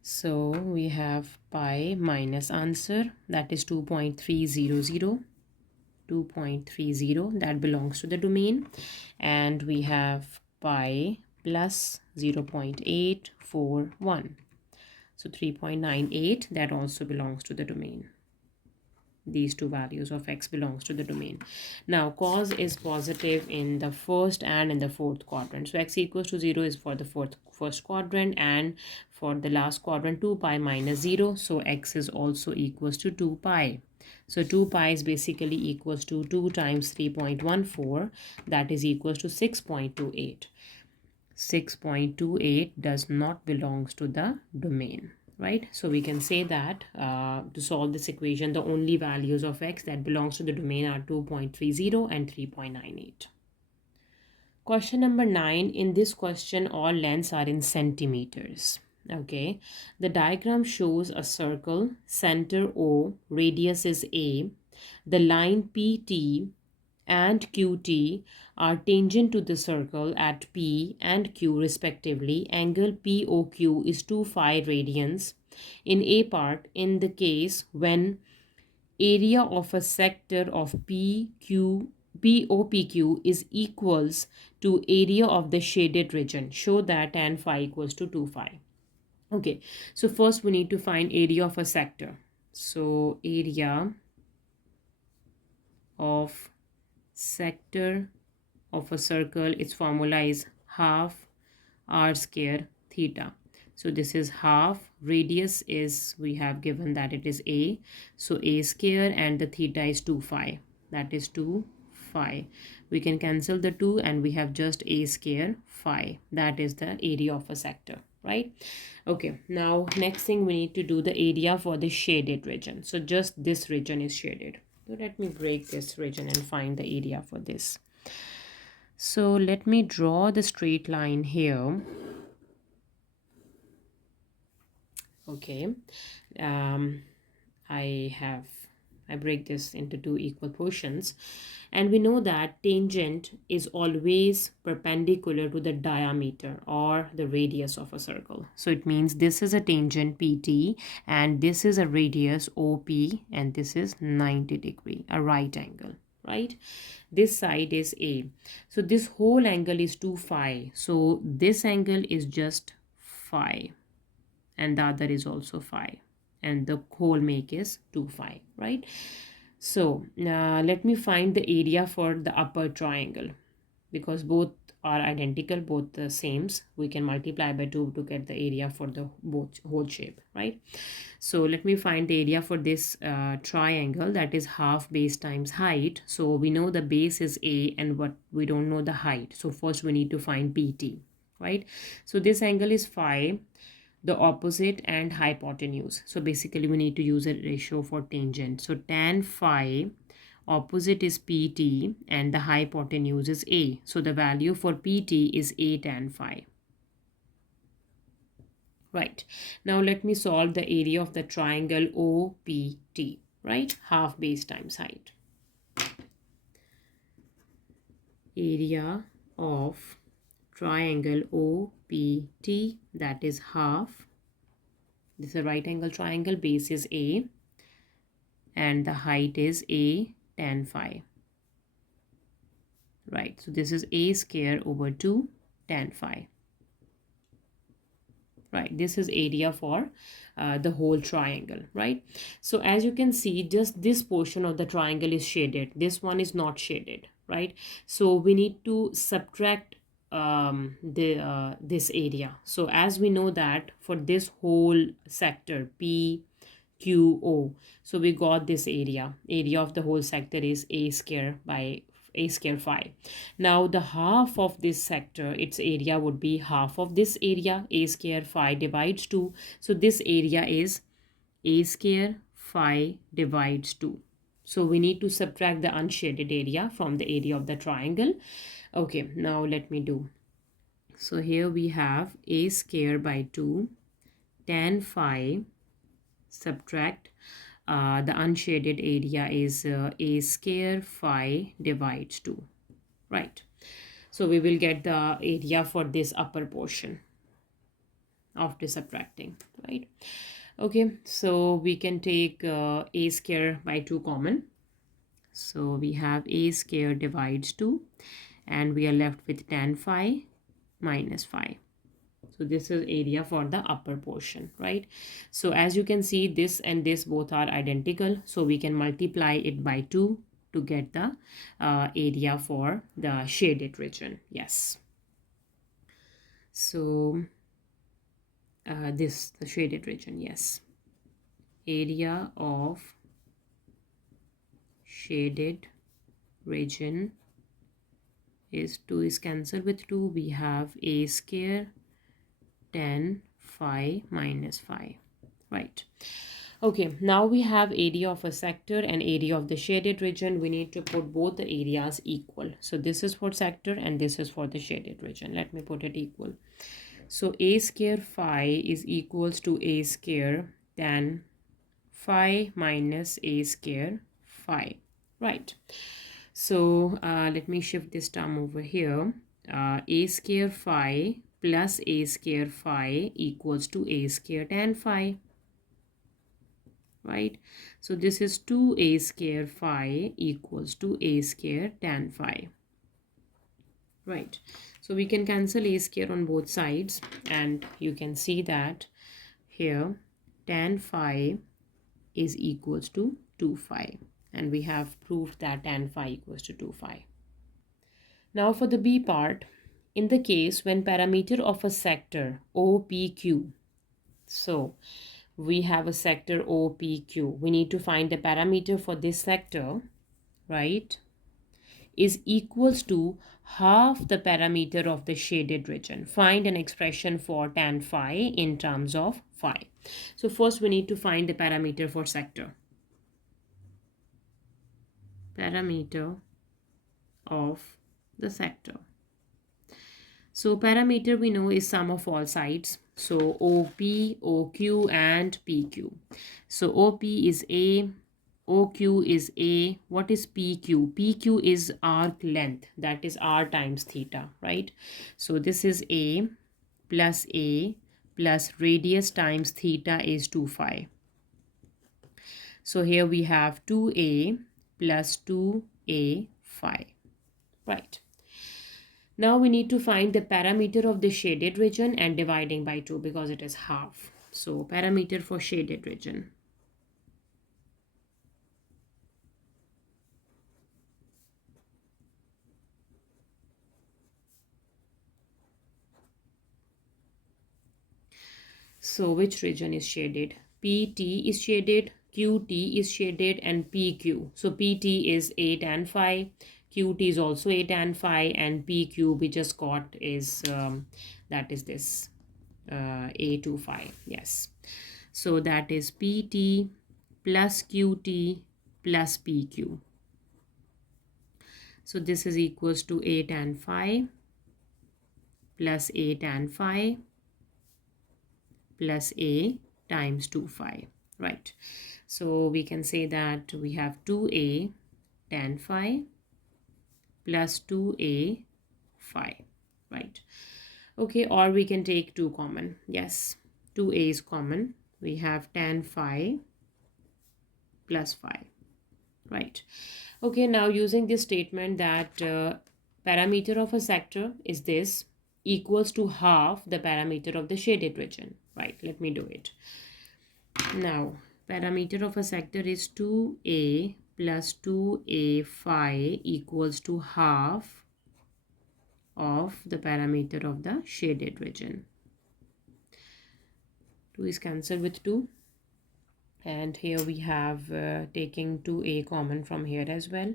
So we have pi minus answer, that is 2.300, 2.30, that belongs to the domain. And we have pi plus 0.841. So 3.98, that also belongs to the domain. These two values of x belongs to the domain. Now cos is positive in the first and in the fourth quadrant. So x equals to 0 is for the first quadrant, and for the last quadrant 2 pi minus 0. So x is also equals to 2 pi. So 2 pi is basically equals to 2 times 3.14, that is equals to 6.28. 6.28 does not belongs to the domain, right? So we can say that to solve this equation, the only values of x that belongs to the domain are 2.30 and 3.98. Question number 9. In this question, all lengths are in centimeters. Okay, the diagram shows a circle, center O, radius is A. The line PT and QT are tangent to the circle at P and Q respectively. Angle POQ is 2 phi radians. In A part, in the case when area of a sector of POPQ is equals to area of the shaded region, show that tan phi equals to 2 phi. Okay, so first we need to find area of a sector. So area of sector of a circle, its formula is half r square theta. So this is half, radius is, we have given that it is a, so a square, and the theta is 2 phi, that is 2 phi. We can cancel the 2 and we have just a square phi, that is the area of a sector, right? Okay, now next thing we need to do the area for the shaded region. So just this region is shaded. So let me break this region and find the area for this. So let me draw the straight line here. Okay, I break this into two equal portions, and we know that tangent is always perpendicular to the diameter or the radius of a circle. So it means this is a tangent PT and this is a radius OP, and this is 90 degree, a right angle, right? This side is A. So this whole angle is 2 phi. So this angle is just phi, and the other is also phi, and the whole make is 2 phi, right? So let me find the area for the upper triangle, because both are identical, both the sames. We can multiply by 2 to get the area for the both whole shape, right? So let me find the area for this triangle, that is half base times height. So we know the base is A, and what we don't know the height. So first we need to find PT, right? So this angle is phi, the opposite and hypotenuse. So basically we need to use a ratio for tangent. So tan phi, opposite is PT and the hypotenuse is A. So the value for PT is A tan phi. Right. Now let me solve the area of the triangle OPT, right? Half base times height. Area of triangle OPT, that is half. This is a right angle triangle, base is A, and the height is a tan phi. Right, so this is a square over 2 tan phi. Right, this is area for the whole triangle, right? So as you can see, just this portion of the triangle is shaded, this one is not shaded, right? So we need to subtract this area. So as we know that for this whole sector p q o, so we got this area of the whole sector is a square by a square phi. Now the half of this sector, its area would be half of this area, a square phi divides 2. So this area is a square phi divides 2. So we need to subtract the unshaded area from the area of the triangle. Okay, now let me do. So here we have a square by 2 tan phi, subtract the unshaded area is a square phi divides 2. Right, so we will get the area for this upper portion after subtracting, right? Okay, so we can take a square by 2 common. So we have a square divides 2 and we are left with tan phi minus phi. So this is area for the upper portion, right? So as you can see, this and this both are identical, so we can multiply it by 2 to get the area for the shaded region. Yes, so the shaded region, yes, area of shaded region is 2 is cancelled with 2. We have a square tan phi minus phi, right? Okay, now we have area of a sector and area of the shaded region. We need to put both the areas equal. So this is for sector and this is for the shaded region. Let me put it equal. So a square phi is equals to a square tan phi minus a square phi, right? So let me shift this term over here. A square phi plus a square phi equals to a square tan phi, right? So this is 2a square phi equals to a square tan phi, right? So we can cancel a square on both sides and you can see that here tan phi is equals to 2 phi, and we have proved that tan phi equals to 2 phi. Now for the B part, in the case when parameter of a sector OPQ, so we have a sector OPQ, we need to find the parameter for this sector, right, is equals to half the parameter of the shaded region. Find an expression for tan phi in terms of phi. So first we need to find the parameter for sector. Parameter of the sector. So parameter we know is sum of all sides. So OP, OQ and PQ. So OP is A, OQ is A. What is PQ? PQ is arc length, that is R times theta, right? So this is A plus radius times theta is 2 phi. So here we have 2A plus 2A phi, right? Now we need to find the parameter of the shaded region and dividing by 2 because it is half. So parameter for shaded region. So which region is shaded? PT is shaded, QT is shaded and PQ. So PT is A tan phi, QT is also A tan phi, and PQ we just got is that is this A2 phi. Yes. So that is PT plus QT plus PQ. So this is equals to A tan phi plus A tan phi plus A times 2 phi, right? So we can say that we have 2A tan phi plus 2A phi, right? Okay, or we can take 2 common. Yes, 2A is common. We have tan phi plus 5, right? Okay, now using this statement that parameter of a sector is this equals to half the parameter of the shaded region, right? Let me do it. Now, parameter of a sector is 2a plus 2a phi equals to half of the parameter of the shaded region. 2 is cancelled with 2. And here we have taking 2a common from here as well.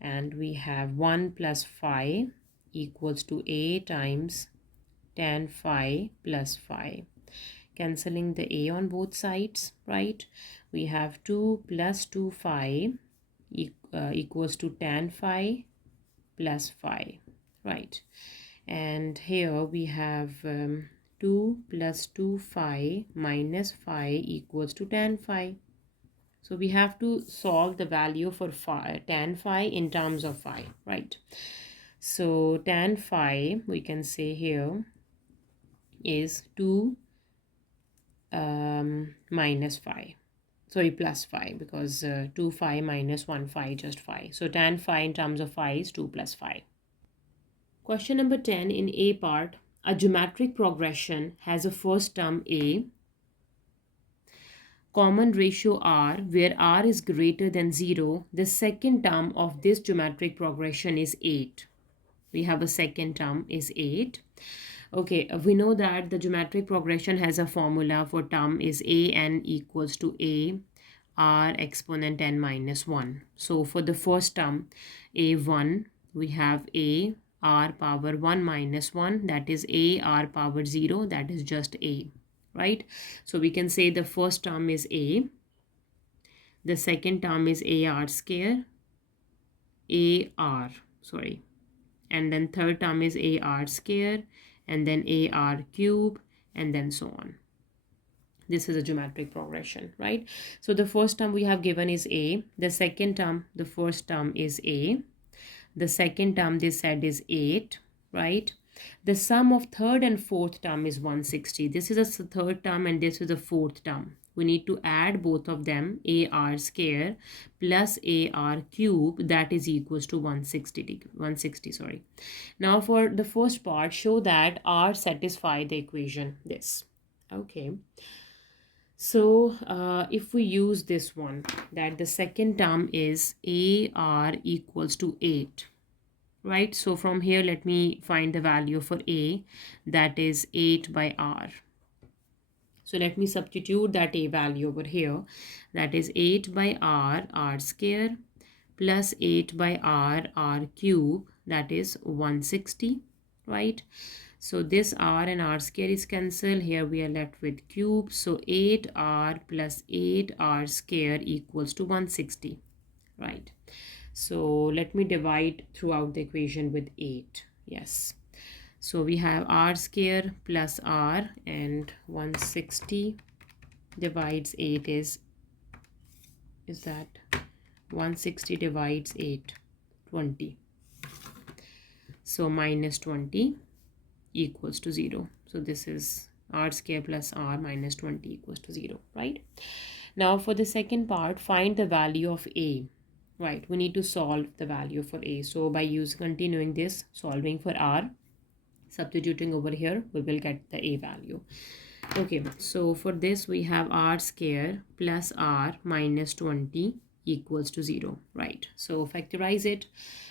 And we have 1 plus phi equals to a times tan phi plus phi. Cancelling the a on both sides, right? We have 2 plus 2 phi equals to tan phi plus phi, right? And here we have 2 plus 2 phi minus phi equals to tan phi. So we have to solve the value for phi, tan phi in terms of phi, right? So tan phi, we can say here, is 2 minus phi. Sorry, plus phi, because 2 phi minus 1 phi, just phi. So tan phi in terms of phi is 2 plus phi. Question number 10 in A part, a geometric progression has a first term A, common ratio r, where r is greater than 0. The second term of this geometric progression is 8. We have a second term is 8. Okay, we know that the geometric progression has a formula for term is a n equals to a r exponent n minus 1. So for the first term a1, we have a r power 1 minus 1, that is a r power 0, that is just a, right? So we can say the first term is a, the second term is ar square, and then third term is ar square, and then ar cube, and then so on. This is a geometric progression, right? So the first term we have given is a, the second term, the first term is a, the second term they said is 8, right? The sum of third and fourth term is 160. This is a third term and this is a fourth term. We need to add both of them, ar square plus ar cube, that is equals to 160, sorry. Now for the first part, show that r satisfy the equation this. Okay. So if we use this one, that the second term is ar equals to 8, right? So from here, let me find the value for a, that is 8 by r. So let me substitute that a value over here, that is 8 by r square, plus 8 by r cube, that is 160, right? So this r and r square is cancelled. Here we are left with cube. So 8r plus 8r square equals to 160, right? So let me divide throughout the equation with 8. Yes. So we have r square plus r, and 160 divides 8 is that 160 divides 8, 20. So minus 20 equals to 0. So this is r square plus r minus 20 equals to 0, right? Now for the second part, find the value of a, right? We need to solve the value for a. So by continuing this, solving for r, substituting over here, we will get the a value. Okay, so for this we have r square plus r minus 20 equals to 0, right? So factorize it.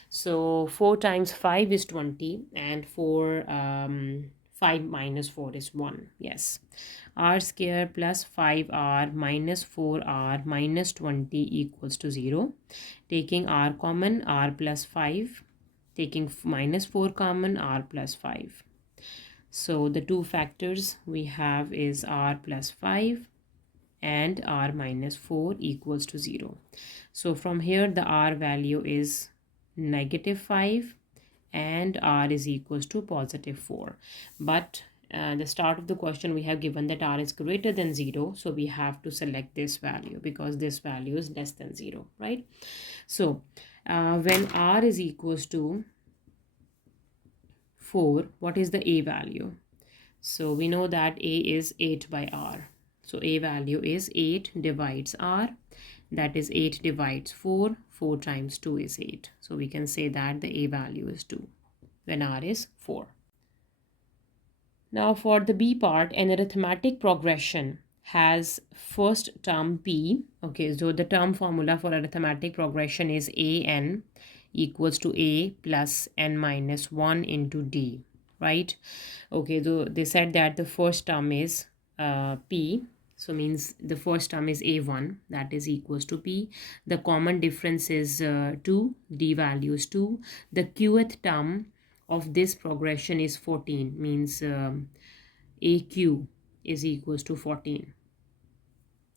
So 4 times 5 is 20, and 5 minus 4 is 1. Yes. R square plus 5r minus 4r minus 20 equals to 0. Taking r common, r plus 5. Taking minus 4 common, r plus 5. So the two factors we have is r plus 5 and r minus 4 equals to 0. So from here the r value is negative 5 and r is equals to positive 4. But the start of the question we have given that r is greater than 0. So we have to select this value because this value is less than 0, right? So when r is equals to 4, what is the a value? So we know that a is 8 by r. So a value is 8 divides r. that is 8 divides 4. 4 times 2 is 8. So we can say that the A value is 2 when R is 4. Now for the B part, an arithmetic progression has first term P. Okay, so the term formula for arithmetic progression is AN equals to A plus N minus 1 into D, right? Okay, so they said that the first term is P. So means the first term is A1, that is equals to P. The common difference is 2, D value is 2. The qth term of this progression is 14, means AQ is equals to 14.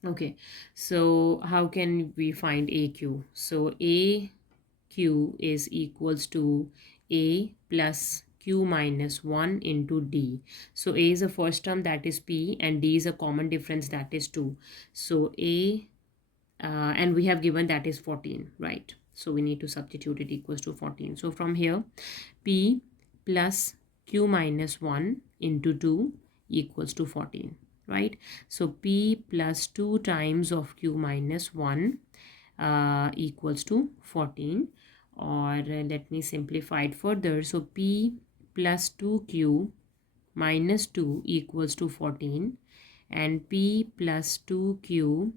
Okay, so how can we find AQ? So AQ is equals to A plus Q minus 1 into D. So A is a first term, that is P, and D is a common difference, that is 2. So A, and we have given that is 14, right? So we need to substitute it equals to 14. So from here, P plus Q minus 1 into 2 equals to 14, right? So P plus 2 times of Q minus 1 equals to 14. Or let me simplify it further. So P plus 2Q minus 2 equals to 14, and P plus 2Q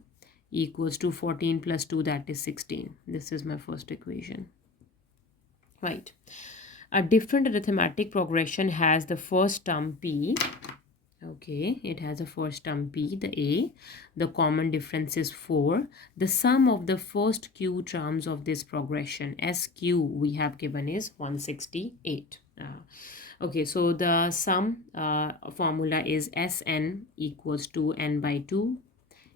equals to 14 plus 2, that is 16. This is my first equation, right? A different arithmetic progression has the first term P. Okay, it has a first term P, the A. The common difference is 4. The sum of the first Q terms of this progression, SQ, we have given is 168. Okay, so the sum formula is Sn equals to n by 2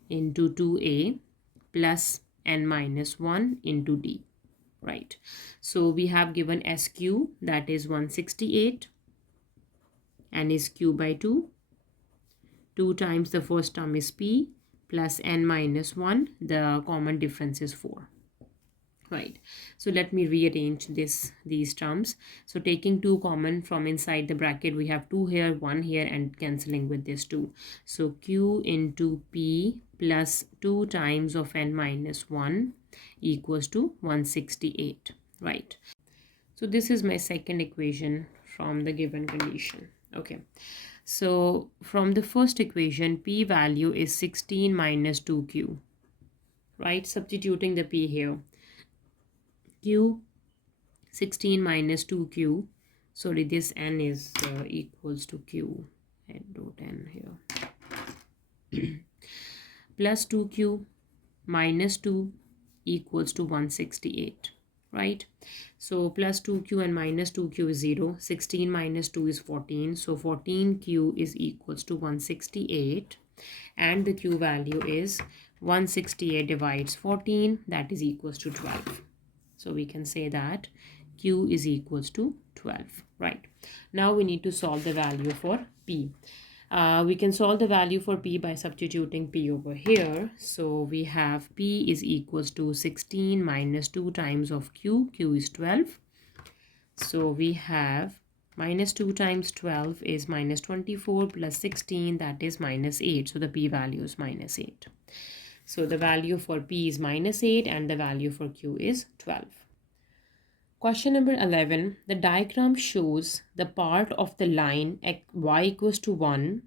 into 2A plus n minus 1 into D, right? So we have given SQ, that is 168, and is Q by 2. 2 times the first term is P plus n minus 1. The common difference is 4. Right. So let me rearrange these terms. So taking 2 common from inside the bracket, we have 2 here, 1 here, and cancelling with this 2. So Q into P plus 2 times of n minus 1 equals to 168. Right. So this is my second equation from the given condition. Okay. So from the first equation, P value is 16 minus 2Q, right? Substituting the P here. Q 16 minus 2Q. Sorry, this N is equals to Q. I wrote N here. Plus 2Q minus 2 equals to 168. Right? So plus 2Q and minus 2Q is 0. 16 minus 2 is 14. So 14Q is equals to 168. And the Q value is 168 divides 14. That is equals to 12. So we can say that Q is equals to 12. Right. Now we need to solve the value for P. We can solve the value for P by substituting P over here. So we have P is equals to 16 minus 2 times of Q. Q is 12. So we have minus 2 times 12 is minus 24 plus 16, that is minus 8. So the P value is minus 8. So the value for P is minus 8 and the value for Q is 12. Question number 11, the diagram shows the part of the line y equals to 1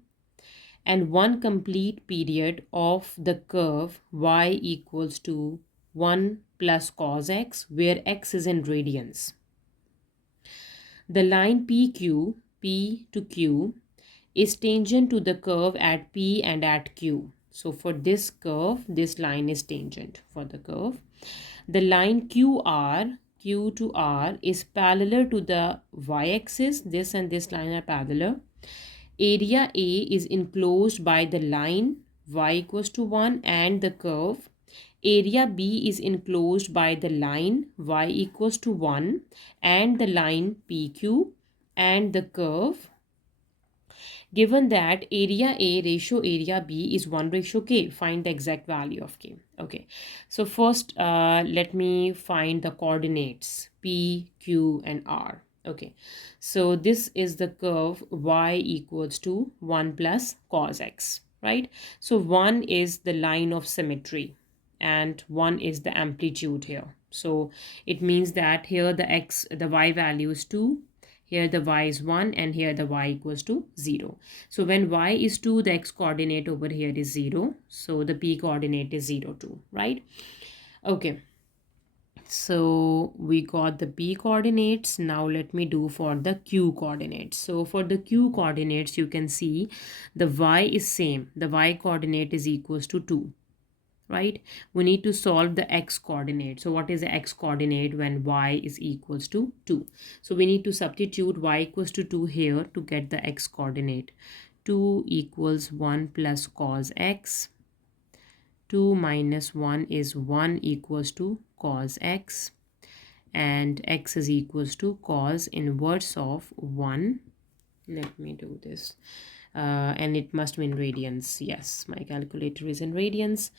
and one complete period of the curve y equals to 1 plus cos x, where x is in radians. The line PQ, P to Q, is tangent to the curve at P and at Q. So for this curve, this line is tangent for the curve. The line QR, Q to R, is parallel to the y-axis. This and this line are parallel. Area A is enclosed by the line y equals to 1 and the curve. Area B is enclosed by the line y equals to 1 and the line PQ and the curve. Given that area A ratio area B is 1 ratio K, find the exact value of K. Okay, so first let me find the coordinates P, Q and R. Okay, so this is the curve y equals to 1 plus cos x, right? So 1 is the line of symmetry. and 1 is the amplitude here. So it means that here the y value is 2, here the y is 1, and here the y equals to 0. So when y is 2, the x coordinate over here is 0. So the p coordinate is 0, 2, right? Okay. So we got the p coordinates. Now let me do for the q coordinates. So for the q coordinates, you can see the y is same. The y coordinate is equals to 2, right? We need to solve the x coordinate. So what is the x coordinate when y is equals to 2? So we need to substitute y equals to 2 here to get the x coordinate. 2 equals 1 plus cos x. 2 minus 1 is 1 equals to cos x, and x is equals to cos inverse of 1. Let me do this. And it must be in radians. Yes, my calculator is in radians.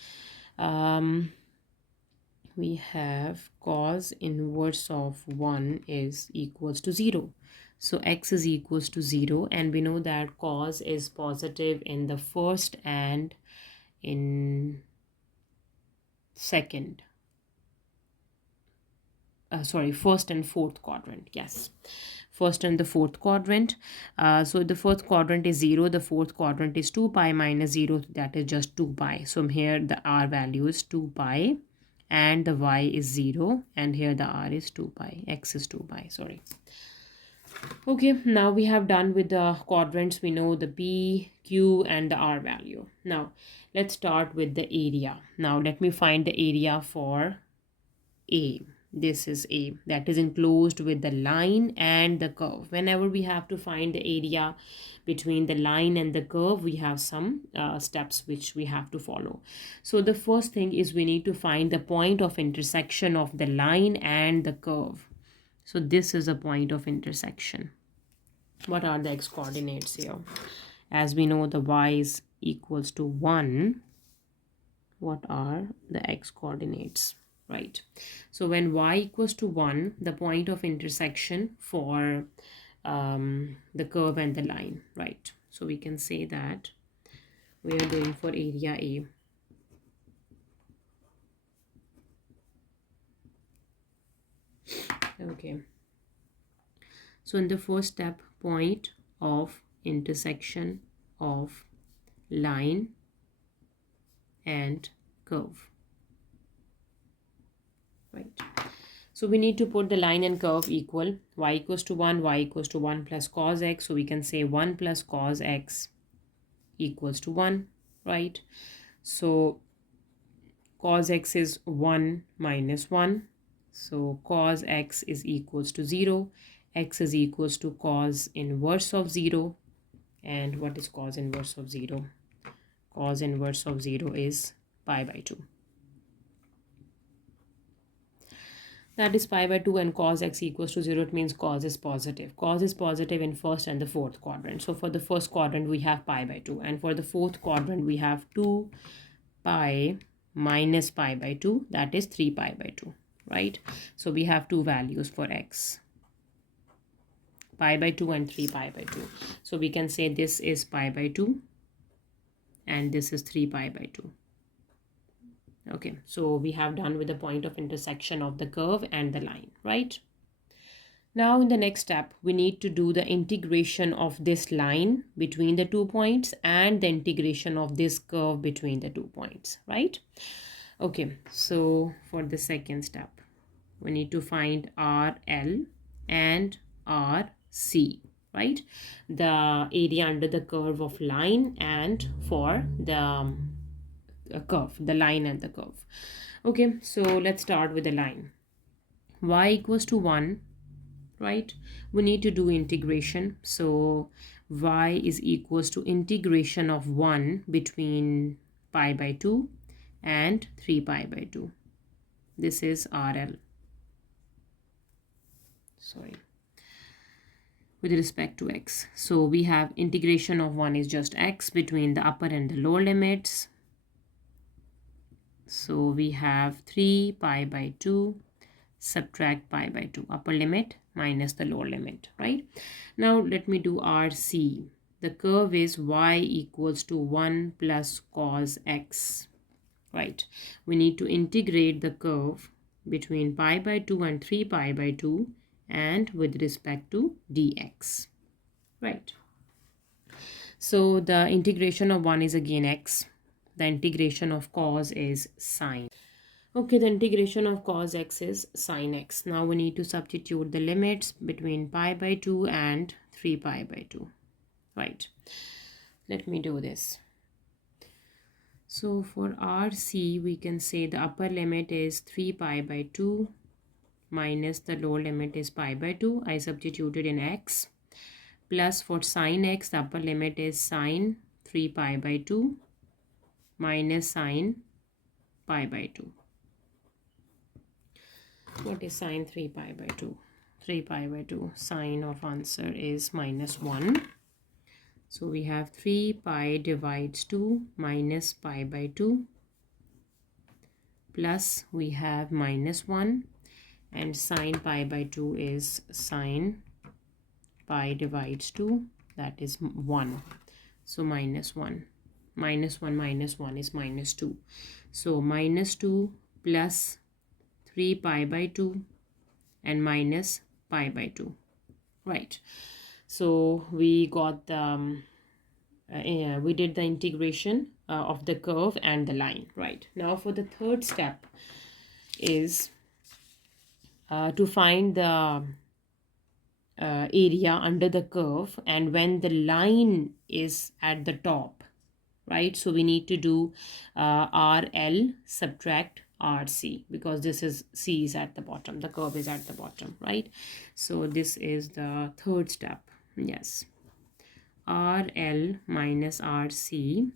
We have cos inverse of 1 is equals to 0. So x is equals to 0, and we know that cos is positive in the first and in second. First and fourth quadrant. Yes, first and the fourth quadrant. So the fourth quadrant is 0, the fourth quadrant is 2 pi minus 0, that is just 2 pi. So here the r value is 2 pi, and the y is 0, and here the r is 2 pi, x is 2 pi, sorry. Okay, now we have done with the quadrants. We know the p, q, and the r value. Now let's start with the area. Now let me find the area for A. This is A, that is enclosed with the line and the curve. Whenever we have to find the area between the line and the curve, we have some steps which we have to follow. So the first thing is we need to find the point of intersection of the line and the curve. So this is a point of intersection. What are the x coordinates here? As we know, the y is equals to 1. What are the x coordinates? Right. So when y equals to 1, the point of intersection for the curve and the line, right? So we can say that we are doing for area A. Okay. So in the first step, point of intersection of line and curve. Right. So we need to put the line and curve equal. Y equals to 1, y equals to 1 plus cos x. So we can say 1 plus cos x equals to 1, right? So cos x is 1 minus 1. So cos x is equals to 0. X is equals to cos inverse of 0. And what is cos inverse of 0? Cos inverse of 0 is pi by 2. That is pi by 2, and cos x equals to 0. It means cos is positive. Cos is positive in first and the fourth quadrant. So for the first quadrant, we have pi by 2. And for the fourth quadrant, we have 2 pi minus pi by 2. That is 3 pi by 2, right? So we have two values for x. Pi by 2 and 3 pi by 2. So we can say this is pi by 2 and this is 3 pi by 2. Okay, so we have done with the point of intersection of the curve and the line, right? Now in the next step, we need to do the integration of this line between the 2 points and the integration of this curve between the 2 points, right? Okay, so for the second step, we need to find RL and RC, right? The area under the curve of line and for the curve, the line and the curve. Okay, so let's start with the line. Y equals to 1, right? We need to do integration. So y is equals to integration of 1 between pi by 2 and 3 pi by 2. This is RL. Sorry. With respect to x. So we have integration of 1 is just x between the upper and the lower limits. So we have 3 pi by 2 subtract pi by 2, upper limit minus the lower limit, right? Now let me do RC. The curve is y equals to 1 plus cos x. right? We need to integrate the curve between pi by 2 and 3 pi by 2 and with respect to dx, right? So the integration of 1 is again x. The integration of cos is sine. Okay, the integration of cos x is sine x. Now we need to substitute the limits between pi by 2 and 3 pi by 2, right? Let me do this. So for RC, we can say the upper limit is 3 pi by 2 minus the lower limit is pi by 2. I substituted in x. Plus for sine x, the upper limit is sine 3 pi by 2 minus sine pi by 2. What is sine 3 pi by 2? 3 pi by 2. Sine of answer is minus 1. So we have 3 pi divides 2 minus pi by 2 plus we have minus 1, and sine pi by 2 is sine pi divides 2, that is 1. So minus 1. Minus 1 minus 1 is minus 2. So minus 2 plus 3 pi by 2 and minus pi by 2, right? So we got the we did the integration of the curve and the line, right? Now for the third step is to find the area under the curve and when the line is at the top, right? So we need to do RL subtract RC because this is C is at the bottom, the curve is at the bottom, right? So this is the third step. Yes, RL minus RC.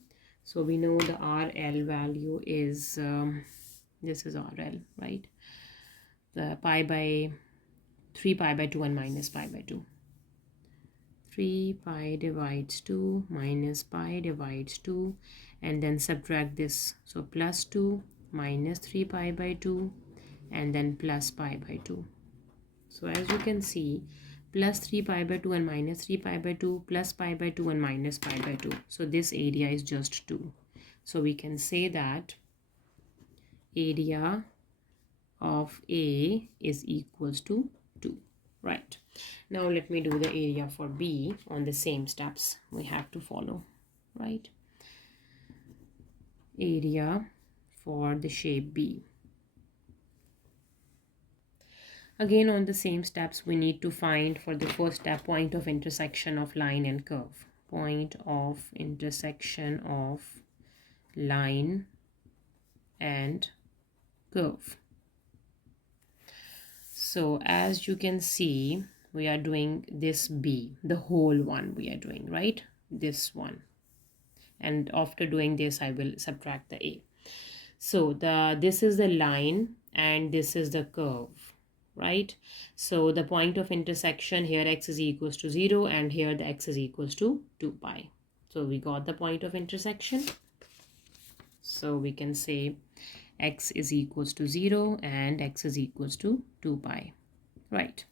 So we know the RL value is this is RL, right? The pi by 3 pi by 2 and minus pi by 2. 3 pi divides 2 minus pi divides 2 and then subtract this. So plus 2 minus 3 pi by 2 and then plus pi by 2. So as you can see, plus 3 pi by 2 and minus 3 pi by 2 plus pi by 2 and minus pi by 2. So this area is just 2. So we can say that area of A is equals to 2, right? Now let me do the area for B on the same steps we have to follow, right? Area for the shape B. Again on the same steps we need to find for the first step point of intersection of line and curve. Point of intersection of line and curve. So as you can see, we are doing this B, the whole one we are doing, right? This one. And after doing this, I will subtract the A. So this is the line and this is the curve, right? So the point of intersection here, x is equals to 0 and here the x is equals to 2 pi. So we got the point of intersection. So we can say x is equals to 0 and x is equals to 2 pi, right?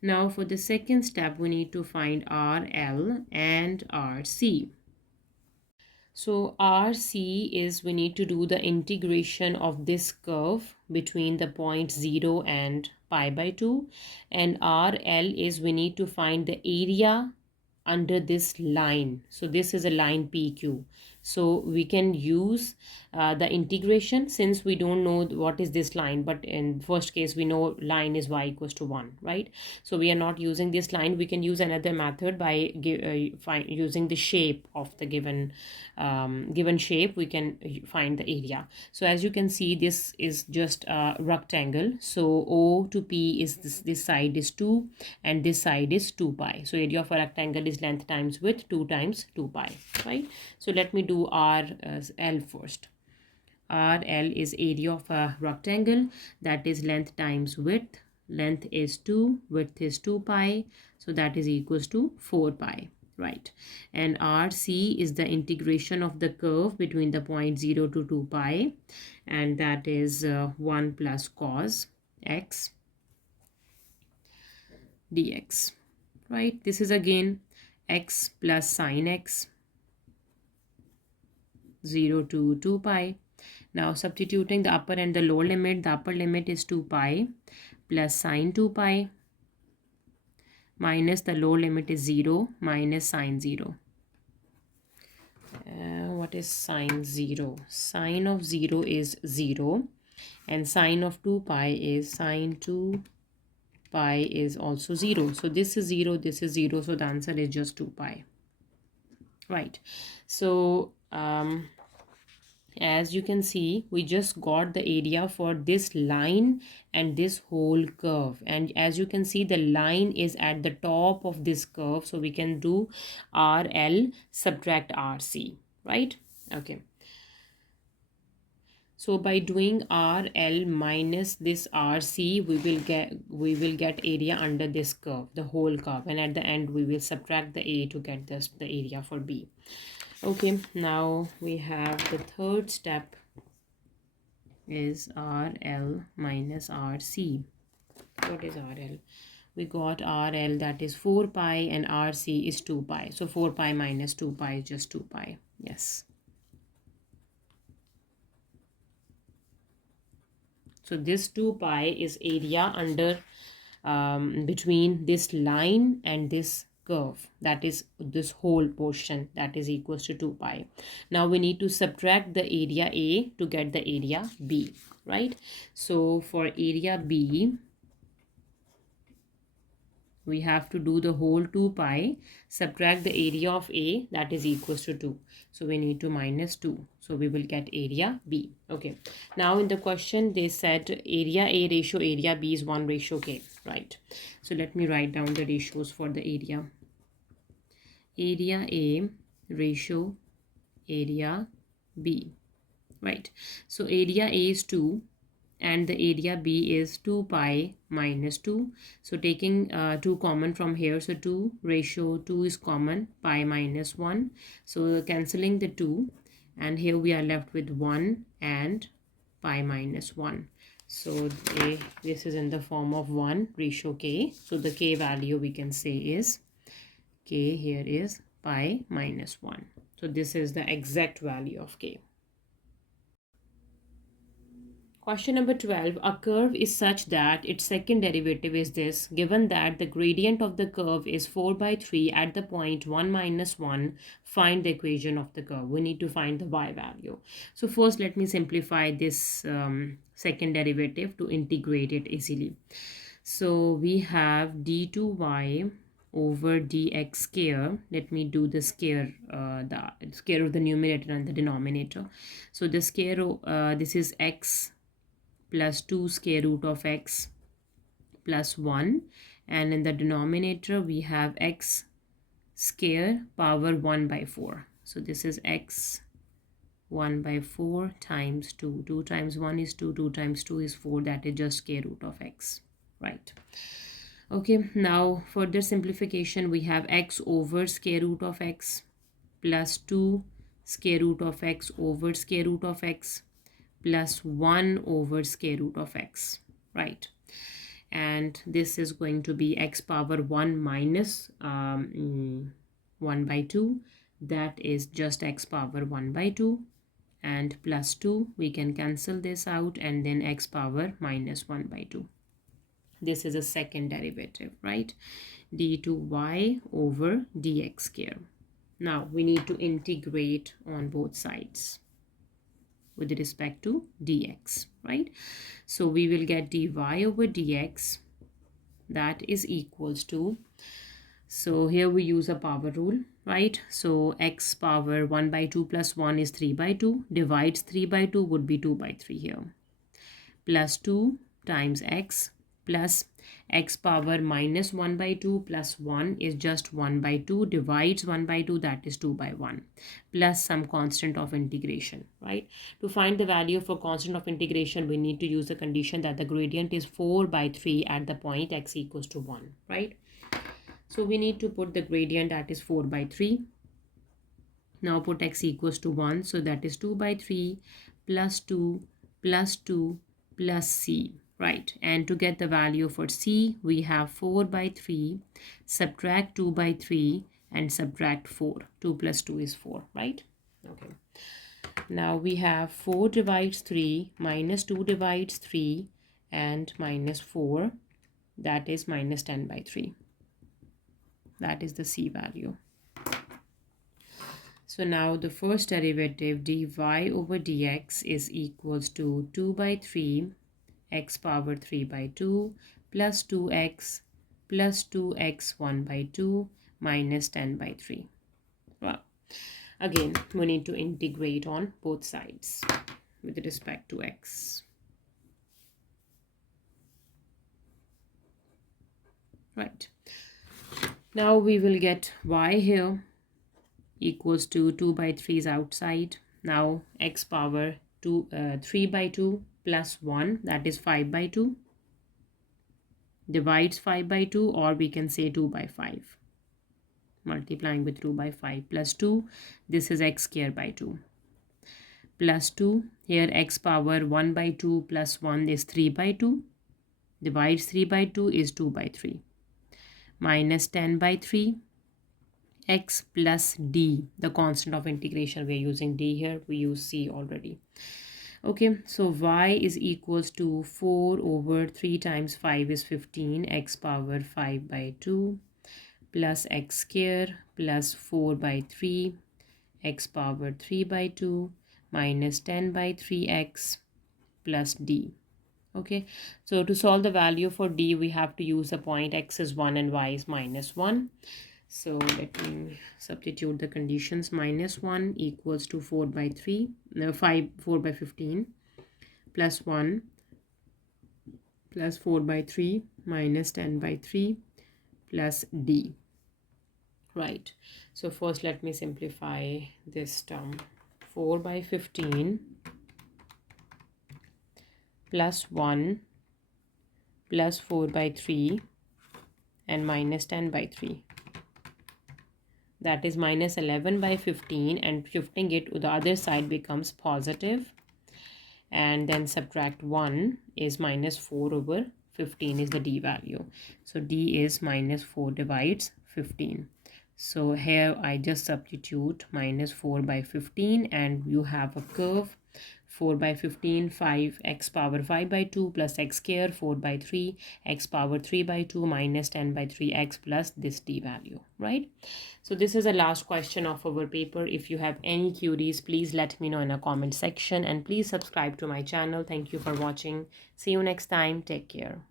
Now for the second step, we need to find RL and RC. So RC is we need to do the integration of this curve between the point 0 and pi by 2, and RL is we need to find the area under this line. So this is a line PQ. So we can use the integration since we don't know what is this line, but in first case we know line is y equals to 1, right? So we are not using this line. We can use another method by using the shape of the given shape. We can find the area. So as you can see, this is just a rectangle. So O to P is this side is 2 and this side is 2 pi. So area of a rectangle is length times width 2 times 2 pi, right? So let me do RL first. RL is area of a rectangle, that is length times width. Length is 2, width is 2 pi, so that is equals to 4 pi, right? And RC is the integration of the curve between the point 0 to 2 pi, and that is 1 plus cos x dx, right? This is again x plus sine x 0 to 2 pi. Now substituting the upper and the lower limit, the upper limit is 2 pi plus sine 2 pi minus the lower limit is 0 minus sine 0. What is sine 0? Sine of 0 is 0 and sine of 2 pi is sine 2 pi is also 0. So this is 0, this is 0. So the answer is just 2 pi. Right. So as you can see, we just got the area for this line and this whole curve, and as you can see the line is at the top of this curve, so we can do RL subtract RC, right? Okay, so by doing RL minus this RC, we will get area under this curve, the whole curve, and at the end we will subtract the A to get the area for B. Okay, now we have the third step is RL minus RC. What is RL? We got RL, that is 4 pi, and RC is 2 pi. So 4 pi minus 2 pi is just 2 pi. Yes. So this 2 pi is area under between this line and this curve, that is this whole portion, that is equals to 2 pi. Now we need to subtract the area A to get the area B, right? So for area B, we have to do the whole 2 pi, subtract the area of A, that is equals to 2. So we need to minus 2. So we will get area B. Okay. Now in the question they said area A ratio area B is 1:K, right? So let me write down the ratios for the area. Area A ratio area B, right? So area A is 2 and the area B is 2 pi minus 2. So taking 2 common from here, so 2 ratio 2 is common, pi minus 1. So cancelling the 2, and here we are left with 1 and pi minus 1. So this is in the form of 1:K. So the K value we can say is, K here is pi minus 1. So this is the exact value of K. Question number 12. A curve is such that its second derivative is this. Given that the gradient of the curve is 4/3 at the point 1 minus 1, find the equation of the curve. We need to find the y value. So first let me simplify this second derivative to integrate it easily. So we have d2y over dx square. Let me do the square of the numerator and the denominator. So the square, this is x plus 2 square root of x plus 1, and in the denominator we have x square power 1/4. So this is x 1/4 times 2. 2 times 1 is 2, 2 times 2 is 4, that is just square root of x, right? Okay, now further simplification, we have x over square root of x plus 2 square root of x over square root of x plus 1 over square root of x, right? And this is going to be x power 1 minus 1/2, that is just x power 1/2, and plus 2, we can cancel this out, and then x power minus 1/2. This is a second derivative, right? d2y over dx square. Now we need to integrate on both sides with respect to dx, right? So we will get dy over dx, that is equals to, so here we use a power rule, right? So x power 1/2 plus 1 is 3/2, divides 3/2 would be 2/3 here, plus 2 times x plus x power minus 1/2 plus 1 is just 1/2, divides 1/2, that is 2/1, plus some constant of integration, right? To find the value for constant of integration, we need to use the condition that the gradient is 4/3 at the point x equals to 1, right? So we need to put the gradient, that is 4/3. Now put x equals to 1, so that is 2/3 plus 2 plus 2 plus c, right? And to get the value for c, we have 4/3, subtract 2/3 and subtract 4. 2 plus 2 is 4, right? Okay. Now we have 4 divides 3, minus 2 divides 3, and minus 4. That is minus 10 by 3. That is the C value. So now the first derivative dy over dx is equals to 2 by 3 x power 3 by 2 plus 2x plus 2x 1 by 2 minus 10 by 3. Well, again, we need to integrate on both sides with respect to x. Right. Now we will get y here equals to 2 by 3 is outside. Now x power 3 by 2 plus 1, that is 5 by 2, divides 5 by 2, or we can say 2 by 5. Multiplying with 2 by 5 plus 2, this is x squared by 2. Plus 2, here x power 1 by 2 plus 1 is 3 by 2. Divides 3 by 2 is 2 by 3. Minus 10 by 3. X plus d, the constant of integration. We are using d here, we use c already. Okay, so y is equals to 4 over 3 times 5 is 15, x power 5 by 2 plus x square plus 4 by 3, x power 3 by 2 minus 10 by 3x plus d. Okay, so to solve the value for d, we have to use the point x is 1 and y is minus 1. So let me substitute the conditions. Minus 1 equals to 4 by 3, 4 by 15 plus 1 plus 4 by 3 minus 10 by 3 plus d. Right, so first let me simplify this term. 4 by 15 plus 1 plus 4 by 3 and minus 10 by 3. That is minus 11 by 15, and shifting it to the other side becomes positive. And then subtract 1 is minus 4 over 15 is the d value. So d is minus 4 divides 15. So here I just substitute minus 4 by 15, and you have a curve 4 by 15, 5 x power 5 by 2 plus x square 4 by 3, x power 3 by 2 minus 10 by 3 x plus this d value, right? So this is the last question of our paper. If you have any queries, please let me know in a comment section, and please subscribe to my channel. Thank you for watching. See you next time. Take care.